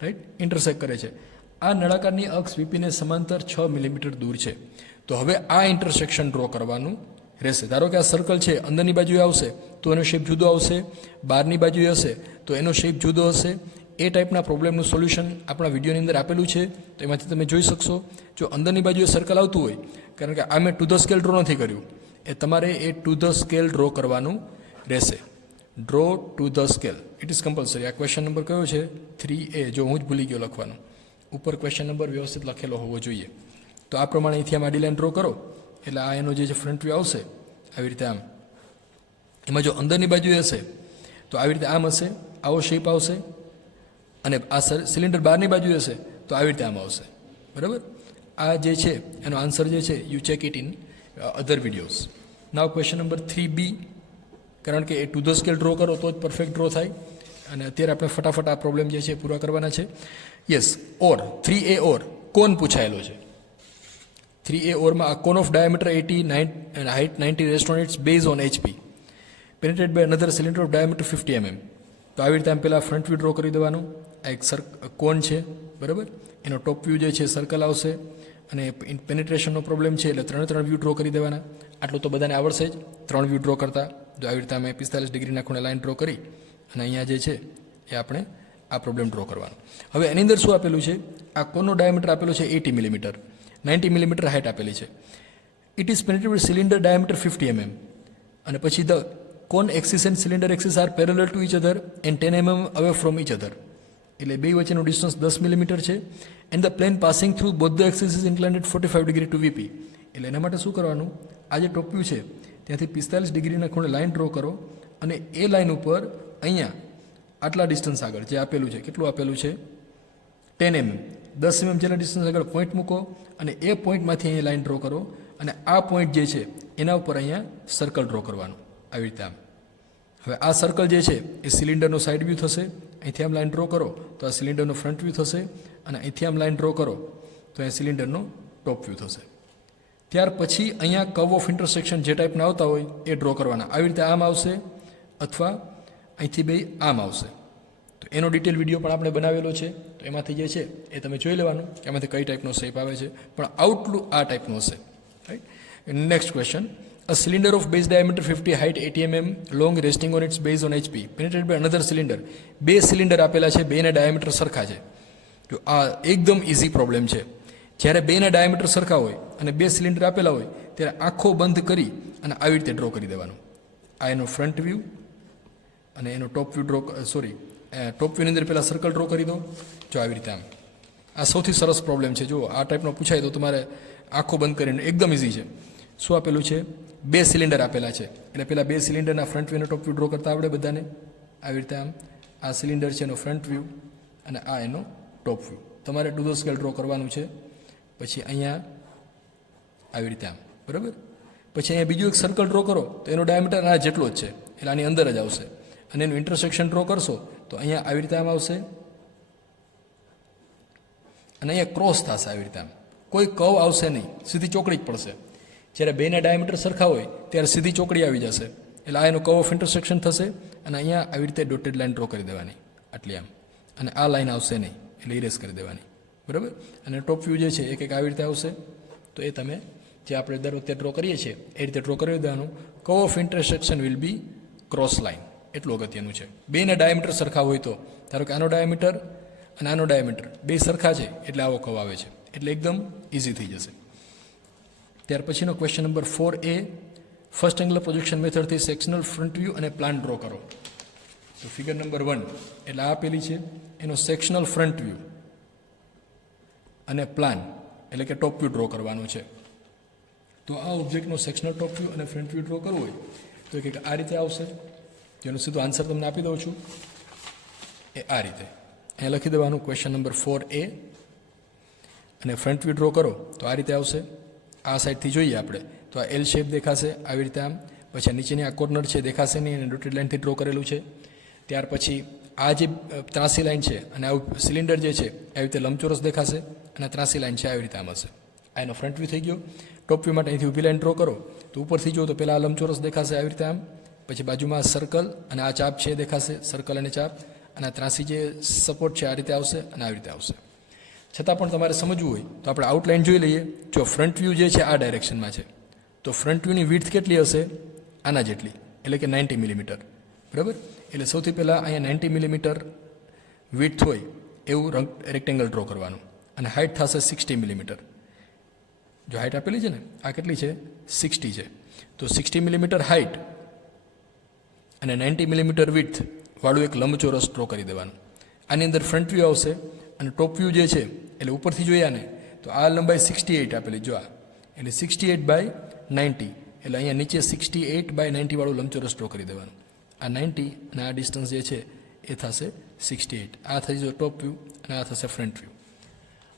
રાઈટ. ઇન્ટરસેક્ટ કરે છે. આ નળાકારની અક્ષ વીપીને સમાંતર 6 મિલીમીટર દૂર છે. તો હવે આ ઇન્ટરસેક્શન ડ્રો કરવાનું રહેશે. ધારો કે આ સર્કલ છે અંદરની બાજુએ આવશે તો એનો શેપ જુદો આવશે, બહારની બાજુએ હશે તો એનો શેપ જુદો હશે. એ ટાઈપના પ્રોબ્લેમનું સોલ્યુશન આપણા વિડીયોની અંદર આપેલું છે, તો એમાંથી તમે જોઈ શકશો. જો અંદરની બાજુએ સર્કલ આવતું હોય, કારણ કે આ મેં ટુ ધ સ્કેલ ડ્રો નથી કર્યું, એ તમારે એ ટુ ધ સ્કેલ ડ્રો કરવાનું રહેશે. Draw two the scale, it is compulsory. આ ક્વેશ્ચન નંબર કયો છે? 3A. જો હું જ ભૂલી ગયો લખવાનું, ઉપર ક્વેશ્ચન નંબર વ્યવસ્થિત લખેલો હોવો જોઈએ. તો આ પ્રમાણે અહીંથી આમ આડી લાઈન ડ્રો કરો એટલે આ એનો જે ફ્રન્ટ વ્યૂ આવશે આવી રીતે આમ. એમાં જો અંદરની બાજુએ હશે તો આવી રીતે આમ હશે, આવો શેપ આવશે, અને આ સિલિન્ડર બહારની બાજુએ હશે તો આવી રીતે આમ આવશે. બરાબર. આ જે છે એનો આન્સર જે છે you check it in other videos. Now question number 3B, કારણ કે એ ટુ ધ સ્કેલ ડ્રો કરો તો જ પરફેક્ટ ડ્રો થાય, અને અત્યારે આપણે ફટાફટ આ પ્રોબ્લેમ જે છે પૂરા કરવાના છે. યસ. ઓર 3A ઓર કોન પૂછાયેલો છે. 3A ઓરમાં a cone of diameter 80 and height 90 rests on its base on HP penetrated by another cylinder of diameter 50 mm. તો આવી રીતે આમ પહેલાં ફ્રન્ટ વ્યૂ ડ્રો કરી દેવાનું. આ એક કોન છે, બરાબર. એનો ટોપ વ્યૂ જે છે સર્કલ આવશે અને પેનિટ્રેશનનો પ્રોબ્લેમ છે એટલે 3 વ્યૂ ડ્રો કરી દેવાના. આટલું તો બધાને આવડશે જ 3 વ્યૂ ડ્રો કરતા. જો આવી રીતે અમે 45 ડિગ્રીના ખૂણે લાઇન ડ્રો કરી અને અહીંયા જે છે એ આપણે આ પ્રોબ્લેમ ડ્રો કરવાનો. હવે એની અંદર શું આપેલું છે? આ કોનનો ડાયામીટર આપેલું છે 80 મિલીમીટર, 90 મિલીમીટર હાઇટ આપેલી છે. It is penetrated with cylinder diameter 50 mm. અને પછી the cone axis and cylinder axis are parallel to each other and 10 mm away from each other. એટલે બે વચ્ચેનું ડિસ્ટન્સ 10 મિલીમીટર છે. And the plane passing through both the axis is inclined 45 degree to VP. એટલે એના માટે શું કરવાનું? આ જે ટોપ વ્યૂ છે ત્યાંથી 45 ડિગ્રીના ખૂણે લાઇન ડ્રો કરો અને એ લાઇન ઉપર અહીંયા આટલા ડિસ્ટન્સ આગળ જે આપેલું છે, કેટલું આપેલું છે? 10 mm, 10 mm જેટલા ડિસ્ટન્સ આગળ પોઈન્ટ મૂકો અને એ પોઈન્ટમાંથી અહીંયા લાઇન ડ્રો કરો અને આ પોઈન્ટ જે છે એના ઉપર અહીંયા સર્કલ ડ્રો કરવાનું આવી રીતે આમ. હવે આ સર્કલ જે છે એ સિલિન્ડરનો સાઇડ વ્યૂ થશે. અહીંથી આમ લાઇન ડ્રો કરો તો આ સિલિન્ડરનો ફ્રન્ટ વ્યૂ થશે અને અહીંથી આમ લાઇન ડ્રો કરો તો અહીંયા સિલિન્ડરનો ટોપ વ્યૂ થશે. ત્યાર પછી અહીંયા કર્વ ઓફ ઇન્ટરસેક્શન જે ટાઈપના આવતા હોય એ ડ્રો કરવાના. આવી રીતે આમ આવશે અથવા અહીંથી બે આમ આવશે. તો એનો ડિટેલ વિડીયો પણ આપણે બનાવેલો છે, તો એમાંથી જે છે એ તમે જોઈ લેવાનું કે એમાંથી કઈ ટાઈપનો શેપ આવે છે. પણ આઉટલુક આ ટાઈપનું હશે, right. Next question. A cylinder of base diameter 50, height 80 mm, long, resting on its base on HP, penetrated by another cylinder. બે સિલિન્ડર આપેલા છે, બેના ડાયામીટર સરખા છે. જો આ એકદમ ઇઝી પ્રોબ્લેમ છે. જ્યારે બેના ડાયામીટર સરખા હોય અને બે સિલિન્ડર આપેલા હોય ત્યારે આંખો બંધ કરી અને આવી રીતે ડ્રો કરી દેવાનું. આ એનો ફ્રન્ટ વ્યૂ અને એનો ટોપ વ્યૂ ડ્રો, ટોપ વ્યૂની અંદર પહેલાં સર્કલ ડ્રો કરી દો. જો આવી રીતે આમ. આ સૌથી સરસ પ્રોબ્લેમ છે. જો આ ટાઈપનો પૂછાય તો તમારે આંખો બંધ કરીને, એકદમ ઇઝી છે. શું આપેલું છે? બે સિલિન્ડર આપેલા છે એટલે પેલા બે સિલિન્ડરના ફ્રન્ટ વ્યૂ અને ટોપ વ્યૂ ડ્રો કરતા આવડે બધાને. આવી રીતે આમ આ સિલિન્ડર છે એનો ફ્રન્ટ વ્યૂ અને આ એનો ટોપ વ્યૂ તમારે ટુ ધ સ્કેલ ડ્રો કરવાનું છે. પછી અહીંયા આવી રીતે આમ, બરાબર. પછી અહીંયા બીજું એક સર્કલ ડ્રો કરો તો એનો ડાયામીટર આ જેટલો જ છે એટલે આની અંદર જ આવશે. અને એનું ઇન્ટરસેક્શન ડ્રો કરશો તો અહીંયા આવી રીતે આમ આવશે અને અહીંયા ક્રોસ થશે આવી રીતે આમ. કોઈ કર્વ આવશે નહીં, સીધી ચોકડી જ પડશે. જ્યારે બેના ડાયામીટર સરખા હોય ત્યારે સીધી ચોકડી આવી જશે એટલે આ એનો કર્વ ઓફ ઇન્ટરસેક્શન થશે. અને અહીંયા આવી રીતે ડોટેડ લાઇન ડ્રો કરી દેવાની આટલી આમ. અને આ લાઇન આવશે નહીં એટલે ઇરેઝ કરી દેવાની, બરાબર. અને ટોપ વ્યૂ જે છે એક આવી રીતે આવશે. તો એ તમે જે આપણે દર વખતે ડ્રો કરીએ છીએ એ રીતે ડ્રો કરી દેવાનું. Curve of intersection will be cross line, એટલું અગત્યનું છે. બેના ડાયામીટર સરખા હોય તો, ધારો કે આનો ડાયામીટર અને આનો ડાયામીટર બે સરખા છે એટલે આવો કર્વ આવે છે. એટલે એકદમ ઇઝી થઈ જશે. ત્યાર પછીનો question number 4A. First angle projection મેથડથી સેક્શનલ ફ્રન્ટ વ્યૂ અને પ્લાન ડ્રો કરો. તો ફિગર નંબર 1 એટલે આ આપેલી છે એનો સેક્શનલ ફ્રન્ટ વ્યૂ અને પ્લાન એટલે કે ટોપ વ્યૂ ડ્રો કરવાનું છે. તો આ ઓબ્જેક્ટનો સેક્શનલ ટોપ વ્યૂ અને ફ્રન્ટ વ્યૂ ડ્રો કરવો હોય તો કંઈક આ રીતે આવશે. જેનો સીધો આન્સર તમને આપી દઉં છું એ આ રીતે અહીંયા લખી દેવાનું ક્વેશ્ચન નંબર 4A. અને ફ્રન્ટ વ્યૂ ડ્રો કરો તો આ રીતે આવશે. આ સાઈડથી જોઈએ આપણે તો આ એલ શેપ દેખાશે આવી રીતે આમ. પછી નીચેની આ કોર્નર છે દેખાશે નહીં અને ડોટેડ લાઇનથી ડ્રો કરેલું છે. ત્યાર પછી આ જે ત્રાસી લાઇન છે અને આવું સિલિન્ડર જે છે આવી રીતે લંબચોરસ દેખાશે અને ત્રાસી લાઇન છે આવી રીતે આમ હશે. આ એનો ફ્રન્ટ વ્યૂ થઈ ગયો. ટોપ વ્યૂ માટે અહીંથી ઊભી લાઇન ડ્રો કરો તો ઉપરથી જુઓ તો પહેલાં આ લંબચોરસ દેખાશે આવી રીતે આમ. પછી બાજુમાં સર્કલ અને આ ચાપ છે દેખાશે, સર્કલ અને ચાપ. અને આ ત્રાસી જે સપોર્ટ છે આ રીતે આવશે અને આવી રીતે આવશે. છતાં પણ તમારે સમજવું હોય તો આપણે આઉટલાઇન જોઈ લઈએ. જો ફ્રન્ટ વ્યૂ જે છે આ ડાયરેક્શનમાં છે તો ફ્રન્ટ વ્યૂની વિડ્થ કેટલી હશે? આના જેટલી, એટલે કે 90 મિલીમીટર, બરાબર. એટલે સૌથી પહેલાં અહીંયા 90 મિલીમીટર વિડ્થ હોય એવું રેક્ટેંગલ ડ્રો કરવાનું. અને હાઇટ થશે 60 મિલીમીટર. જો હાઇટ આપેલી છે ને આ કેટલી છે? 60 છે. તો 60 મિલીમીટર હાઇટ અને 90 મિલીમીટર વિડ્થ વાળું એક લંબચોરસ ડ્રો કરી દેવાનું. આની અંદર ફ્રન્ટ વ્યૂ આવશે અને ટોપ વ્યૂ જે છે એટલે ઉપરથી જોયા ને તો આ લંબાઈ 68 આપેલી, જો આ એટલે 68/90 એટલે અહીંયા નીચે 68/90 વાળું લંબચોરસ ડ્રો કરી દેવાનું. આ 90 અને આ ડિસ્ટન્સ જે છે એ થશે 68. આ થઈ જશે ટોપ વ્યૂ અને આ થશે ફ્રન્ટ વ્યૂ.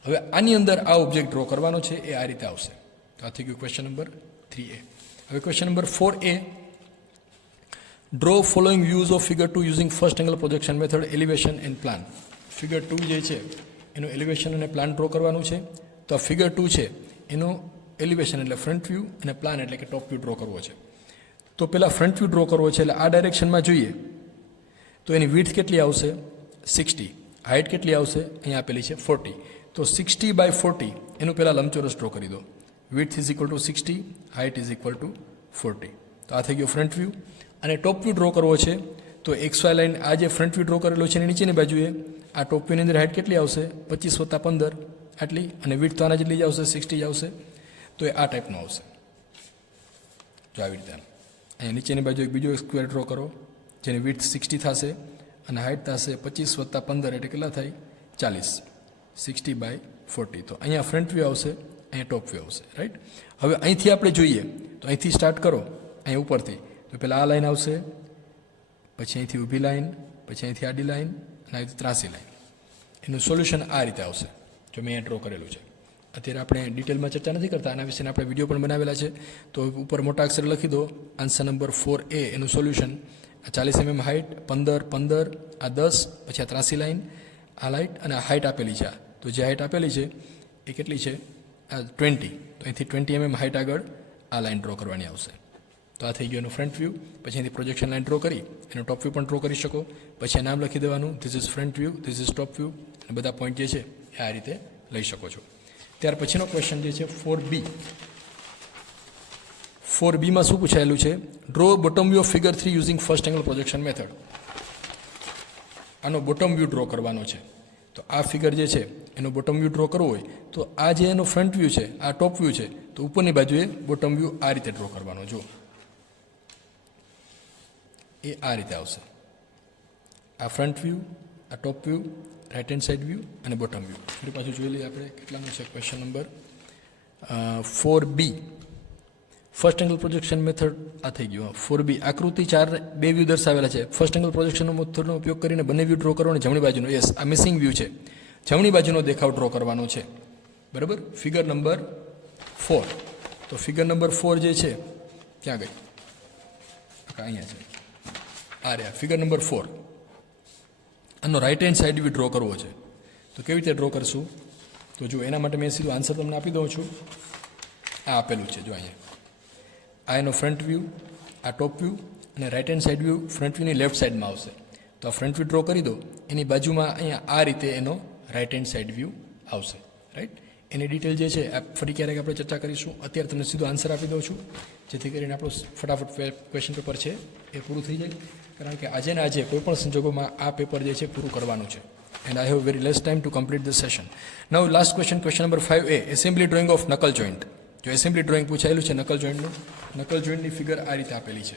હવે આની અંદર આ ઓબ્જેક્ટ ડ્રો કરવાનો છે એ આ રીતે આવશે. તો આ થઈ ગયું ક્વેશ્ચન નંબર 3A. હવે question number 4A. Draw following views of figure 2 using first angle projection method, elevation and plan. Figure 2 જે છે એનું એલિવેશન અને પ્લાન ડ્રો કરવાનું છે. તો આ ફિગર 2 છે એનો એલિવેશન એટલે ફ્રન્ટ વ્યૂ અને પ્લાન એટલે કે ટોપ વ્યૂ ડ્રો કરવો છે. તો પહેલાં ફ્રન્ટ વ્યૂ ડ્રો કરવો છે એટલે આ ડાયરેક્શનમાં જોઈએ તો એની વિડ્થ કેટલી આવશે 60, હાઇટ કેટલી આવશે અહીંયા આપેલી છે 40. તો 60/40 એનું પહેલાં લંબચોરસ ડ્રો કરી દો. Width is equal to 60, height is equal to 40. તો આ થઈ ગયો ફ્રન્ટ વ્યૂ. અને ટોપ વ્યૂ ડ્રો કરવો છે તો XY લાઇન આ જે ફ્રન્ટ વ્યૂ ડ્રો કરેલો છે એની નીચેની બાજુએ આ ટોપ વ્યૂની અંદર હાઇટ કેટલી આવશે 25 + 15 આટલી, અને વિડ્થ તો આના જેટલી જ આવશે 60 જ આવશે. તો એ આ ટાઈપનો આવશે. જો આવી રીતે અહીંયા નીચેની બાજુ એક બીજો સ્ક્વેર ડ્રો કરો જેની વિડ્થ 60 થશે અને હાઇટ થશે 25 + 15 એટલે કેટલા થાય 40, 60/40. તો અહીંયા ફ્રન્ટ વ્યૂ આવશે, અહીંયા ટોપ વ્યૂ આવશે, રાઈટ. હવે અહીંથી આપણે જોઈએ તો અહીંથી સ્ટાર્ટ કરો, અહીં ઉપરથી તો પહેલાં આ લાઈન આવશે, પછી અહીંથી ઊભી લાઈન, પછી અહીંથી આડી લાઈન અને અહીંથી ત્રાસી લાઈન. એનું સોલ્યુશન આ રીતે આવશે જો મેં અહીંયા ડ્રો કરેલું છે. અત્યારે આપણે ડિટેલમાં ચર્ચા નથી કરતા, આના વિશેના આપણે વિડીયો પણ બનાવેલા છે. તો ઉપર મોટા અક્ષર લખી દો આન્સર નંબર 4A એનું સોલ્યુશન. 40 mm હાઇટ, 15, આ 10, પછી આ ત્રાસી લાઈન, આ લાઇટ અને આ હાઇટ આપેલી છે. તો જે હાઇટ આપેલી છે એ કેટલી છે 20. તો અહીંથી 20 mm હાઇટ આગળ આ લાઇન ડ્રો કરવાની આવશે. તો આ થઈ ગયું એનું ફ્રન્ટ વ્યૂ. પછી અહીંથી પ્રોજેક્શન લાઇન ડ્રો કરી એનો ટોપ વ્યૂ પણ ડ્રો કરી શકો. પછી આ નામ લખી દેવાનું, this is front view, this is top view, અને બધા પોઈન્ટ જે છે એ આ રીતે લઈ શકો છો. ત્યાર પછીનો ક્વેશ્ચન જે છે 4B. 4Bમાં શું પૂછાયેલું છે? Draw bottom view of figure 3 using first angle projection method. આનો બોટમ વ્યૂ ડ્રો કરવાનો છે. તો આ ફિગર જે છે એનો બોટમ વ્યૂ ડ્રો કરવો હોય તો આ જે એનો ફ્રન્ટ વ્યૂ છે, આ ટોપ વ્યૂ છે, તો ઉપરની બાજુએ બોટમ વ્યૂ આ રીતે ડ્રો કરવાનો. જો એ આ રીતે આવશે. આ ફ્રન્ટ વ્યૂ, આ top view, right hand side view અને બોટમ વ્યૂ. ફરી પાછું જોઈ લઈએ આપણે કેટલાનો છે question number 4B. First angle projection method આ થઈ ગયું. 4B આકૃતિ 4 બે વ્યૂ દર્શાવેલા છે. ફર્સ્ટ એંગલ પ્રોજેક્શન મેથડનો ઉપયોગ કરીને બંને વ્યૂ ડ્રો કરવાનો. જમણી બાજુનો, યસ આ મિસિંગ વ્યૂ છે, જમણી બાજુનો દેખાવ ડ્રો કરવાનો છે, બરાબર. Figure number 4. તો ફિગર નંબર 4 જે છે ક્યાં ગઈ? અહીંયા છે, આ રહ્યા ફિગર નંબર 4. આનો right hand side view draw કરવો છે. તો કેવી રીતે ડ્રો કરશું? તો જો એના માટે મેં સીધું આન્સર તમને આપી દઉં છું. આ આપેલું છે જો અહીંયા. આ એનો ફ્રન્ટ વ્યૂ, આ ટોપ વ્યૂ અને right hand side view front વ્યૂની લેફ્ટ સાઇડમાં આવશે. તો આ ફ્રન્ટ વ્યૂ ડ્રો કરી દો, એની બાજુમાં અહીંયા આ રીતે એનો રાઇટ હેન્ડ સાઇડ વ્યૂ આવશે, રાઈટ. એની ડિટેલ જે છે ફરી ક્યારેક આપણે ચર્ચા કરીશું. અત્યારે તમને સીધો આન્સર આપી દઉં છું જેથી કરીને આપણું ફટાફટ ક્વેશ્ચન પેપર છે એ પૂરું થઈ જાય. કારણ કે આજે ને આજે કોઈપણ સંજોગોમાં આ પેપર જે છે પૂરું કરવાનું છે. And I have very less time to complete this session. Now last question, question number 5A. Assembly drawing of knuckle joint. જો એસેમ્બલી ડ્રોઈંગ પૂછાયેલું છે નકલ જોઈન્ટનું, નકલ જોઈન્ટની ફિગર આ રીતે આપેલી છે.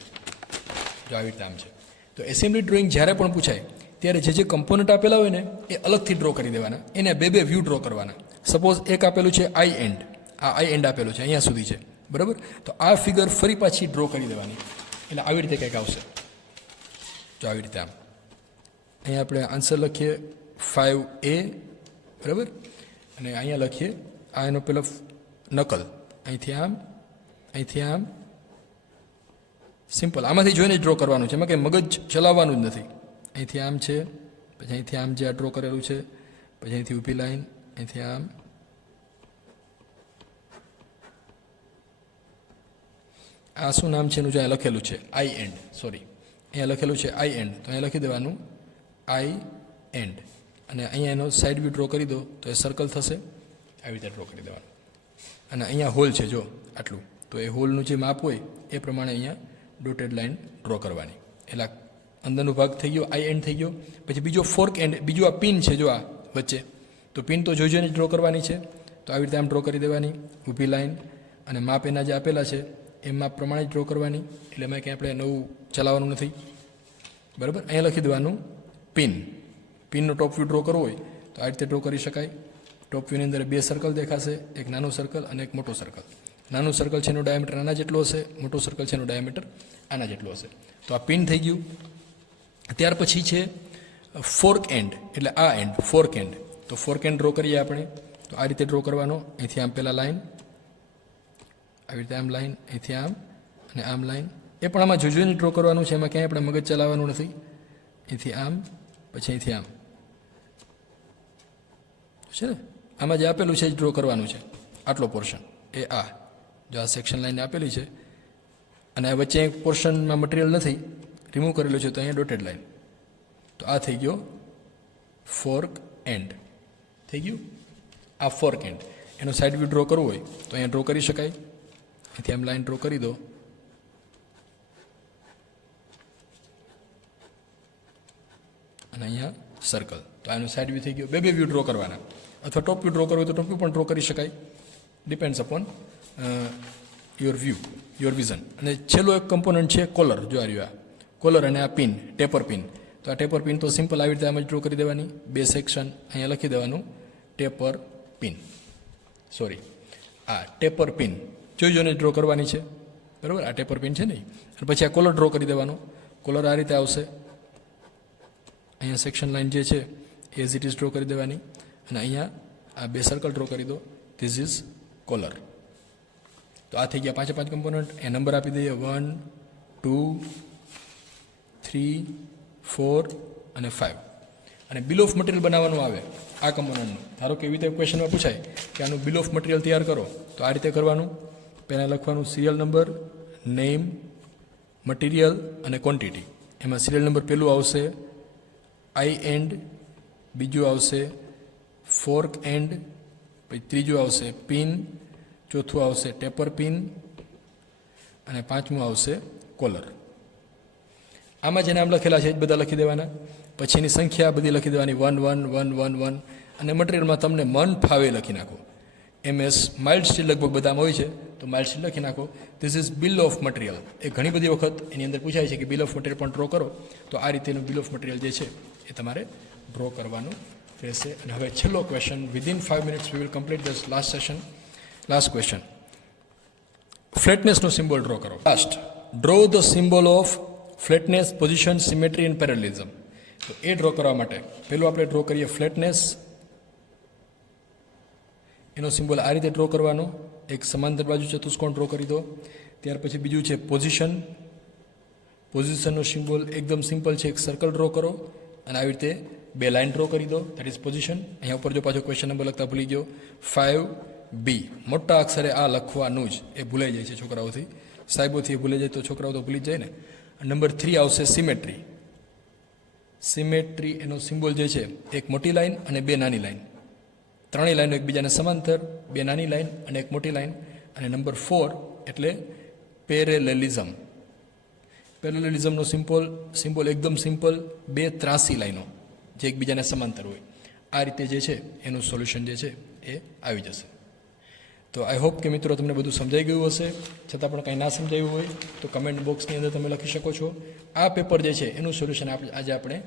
જો આવી રીતે આમ છે. તો એસેમ્બલી ડ્રોઈંગ જ્યારે પણ પૂછાય ત્યારે જે કમ્પોનન્ટ આપેલા હોય ને એ અલગથી ડ્રો કરી દેવાના, એને બે વ્યૂ ડ્રો કરવાના. સપોઝ એક આપેલું છે આઈ એન્ડ, આ આઈ એન્ડ આપેલું છે અહીંયા સુધી છે, બરાબર. તો આ ફિગર ફરી પાછી ડ્રો કરી દેવાની, એટલે આવી રીતે કંઈક આવશે. જો આવી રીતે આમ અહીંયા આપણે આન્સર લખીએ 5A, બરાબર. અને અહીંયા લખીએ આ એનો પેલો નકલ, અહીંથી આમ, અહીંથી આમ, સિમ્પલ. આમાંથી જોઈને જ ડ્રો કરવાનું છે, એમાં કંઈ મગજ ચલાવવાનું જ નથી. અહીંથી આમ છે, પછી અહીંથી આમ જે આ ડ્રો કરેલું છે, પછી અહીંથી ઊભી લાઈન, અહીંથી આમ, આ શું નામ છે એનું જો અહીંયા લખેલું છે આઈ એન્ડ, સોરી અહીંયા લખેલું છે આઈ એન્ડ, તો અહીંયા લખી દેવાનું આઈ એન્ડ. અને અહીંયા એનો સાઈડ વ્યૂ ડ્રો કરી દો તો એ સર્કલ થશે, આવી રીતે ડ્રો કરી દેવાનું. અને અહીંયા હોલ છે જો આટલું, તો એ હોલનું જે માપ હોય એ પ્રમાણે અહીંયા ડોટેડ લાઇન ડ્રો કરવાની. એટલે અંદરનો ભાગ થઈ ગયો, આઈ એન્ડ થઈ ગયો. પછી બીજો ફોર્ક એન્ડ, બીજું આ પિન છે જો આ વચ્ચે, તો પિન તો જોઈને જ ડ્રો કરવાની છે. તો આવી રીતે આમ ડ્રો કરી દેવાની ઊભી લાઈન, અને માપ એના જે આપેલા છે એ માપ પ્રમાણે જ ડ્રો કરવાની. એટલે એમાં કંઈ આપણે નવું ચલાવવાનું નથી, બરાબર. અહીંયા લખી દેવાનું પિન. પિનનો ટોપ વ્યૂ ડ્રો કરવો હોય તો આ રીતે ડ્રો કરી શકાય. ટોપ વ્યૂની અંદર બે સર્કલ દેખાશે, એક નાનું સર્કલ અને એક મોટો સર્કલ. નાનું સર્કલ છે એનું ડાયામીટર આના જેટલું હશે, મોટું સર્કલ છે એનું ડાયામીટર આના જેટલું હશે. તો આ પિન થઈ ગયું. ત્યાર પછી છે ફોર્ક એન્ડ, એટલે આ એન્ડ ફોર્ક એન્ડ. તો ફોર્ક એન્ડ ડ્રો કરીએ આપણે, તો આ રીતે ડ્રો કરવાનો. અહીંથી આમ પહેલાં લાઈન, આવી રીતે આમ લાઈન, અહીંથી આમ અને આમ લાઈન. એ પણ આમાં જોઈને ડ્રો કરવાનું છે, એમાં ક્યાંય આપણે મગજ ચલાવવાનું નથી. અહીંથી આમ, પછી અહીંથી આમ છે ને, આમાં જે આપેલું છે જ ડ્રો કરવાનું છે. આટલો પોર્શન એ આ જો આ સેક્શન લાઈન આપેલી છે અને આ વચ્ચે એક પોર્શનમાં મટીરિયલ નથી, રિમૂવ કરેલું છે, તો અહીંયા ડોટેડ લાઈન. તો આ થઈ ગયો ફોર્ક એન્ડ. થઈ ગયું આ ફોર્ક એન્ડ. એનો સાઇડ વ્યૂ ડ્રો કરવો હોય તો અહીંયા ડ્રો કરી શકાય. અહીંથી આમ લાઈન ડ્રો કરી દો. અને અહીંયા સર્કલ. તો આનું સાઇડ વ્યૂ થઈ ગયો. બે વ્યૂ ડ્રો કરવાના, અથવા ટોપ વ્યૂ ડ્રો કરવો હોય તો ટોપ વ્યૂ પણ ડ્રો કરી શકાય. Depends upon your view, your vision. અને છેલ્લો એક કમ્પોનન્ટ છે કોલર. જો આ રહ્યું, આ કોલર અને આ પિન, ટેપર પિન. તો આ ટેપર પિન તો સિમ્પલ આવી રીતે આમ જ ડ્રો કરી દેવાની. બે સેક્શન અહીંયા લખી દેવાનું, ટેપર પિન. સોરી, આ ટેપર પિન જોઈને ડ્રો કરવાની છે, બરાબર. આ ટેપર પિન છે ને. અને પછી આ કોલર ડ્રો કરી દેવાનો. કોલર આ રીતે આવશે. અહીંયા સેક્શન લાઇન જે છે એઝ ઇટ ઇઝ ડ્રો કરી દેવાની. અને અહીંયા આ બે સર્કલ ડ્રો કરી દો. This is collar. તો આ થઈ ગયા 5 કમ્પોનન્ટ. એ નંબર આપી દઈએ 1, 2, 3, 4 અને 5. અને બિલ ઓફ મટીરિયલ બનાવવાનું આવે આ કમ્પોનન્ટનું. ધારો કે એવી રીતે ક્વેશ્ચનમાં પૂછાય કે આનું બિલ ઓફ મટીરિયલ તૈયાર કરો, તો આ રીતે કરવાનું. પહેલાં લખવાનું સિરિયલ નંબર, નેમ, મટીરિયલ અને ક્વોન્ટિટી. એમાં સિરિયલ નંબર પહેલું આવશે આઈ એન્ડ, બીજું આવશે ફોર્ક એન્ડ, પછી ત્રીજું આવશે પિન, ચોથું આવશે ટેપર પિન અને પાંચમું આવશે કોલર. આમાં જેને આમ લખેલા છે એ જ બધા લખી દેવાના. પછી એની સંખ્યા બધી લખી દેવાની 1, 1, 1, 1, 1. અને મટીરિયલમાં તમને મન ફાવે લખી નાખો. MS માઇલ્ડ સ્ટીલ લગભગ બધામાં હોય છે, તો માઇલ્ડ સ્ટીલ લખી નાખો. This is bill of material. એ ઘણી બધી વખત એની અંદર પૂછાય છે કે બિલ ઓફ મટીરિયલ પણ ડ્રો કરો. તો આ રીતેનું બિલ ઓફ મટીરિયલ જે છે એ તમારે ડ્રો કરવાનું રહેશે. અને હવે છેલ્લો question, within 5 minutes we will complete this last session. Last question, ફ્લેટનેસનો સિમ્બોલ ડ્રો કરો. Last, draw the symbol of flatness, position, symmetry and parallelism. તો એ ડ્રો કરવા માટે પહેલું આપણે ડ્રો કરીએ ફ્લેટનેસ. એનો સિમ્બોલ આ રીતે ડ્રો કરવાનો. એક સમાંતર બાજુ ચતુષ્કોણ ડ્રો કરી દો. ત્યાર પછી બીજું છે પોઝિશન. પોઝિશનનો સિમ્બોલ એકદમ સિમ્પલ છે, એક સર્કલ ડ્રો કરો અને આવી રીતે બે લાઇન ડ્રો કરી દો. That is position. અહીંયા ઉપર જો પાછો ક્વેશ્ચન નંબર લખતા ભૂલી ગયો, 5B. મોટા અક્ષરે આ લખવાનું જ એ ભૂલાઈ જાય છે છોકરાઓથી. સાહેબોથી એ ભૂલાઈ જાય તો છોકરાઓ તો ભૂલી જ જાય ને. નંબર 3 આવશે સિમેટ્રી. સિમેટ્રી એનો સિમ્બોલ જે છે એક મોટી લાઇન અને બે નાની લાઇન. ત્રણેય લાઈનો એકબીજાને સમાંતર, બે નાની લાઇન અને એક મોટી લાઇન. અને નંબર 4 એટલે પેરેલેલિઝમ. પેરેલેલિઝમનો સિમ્બોલ એકદમ સિમ્પલ, બે ત્રાસી લાઈનો જે એકબીજાને સમાંતર હોય. આ રીતે જે છે એનું સોલ્યુશન જે છે એ આવી જશે. તો આઈ હોપ કે મિત્રો તમને બધું સમજાઈ ગયું હશે. છતાં પણ કંઈ ના સમજાયું હોય તો કમેન્ટ બોક્સની અંદર તમે લખી શકો છો. આ પેપર જે છે એનું સોલ્યુશન આજે આપણે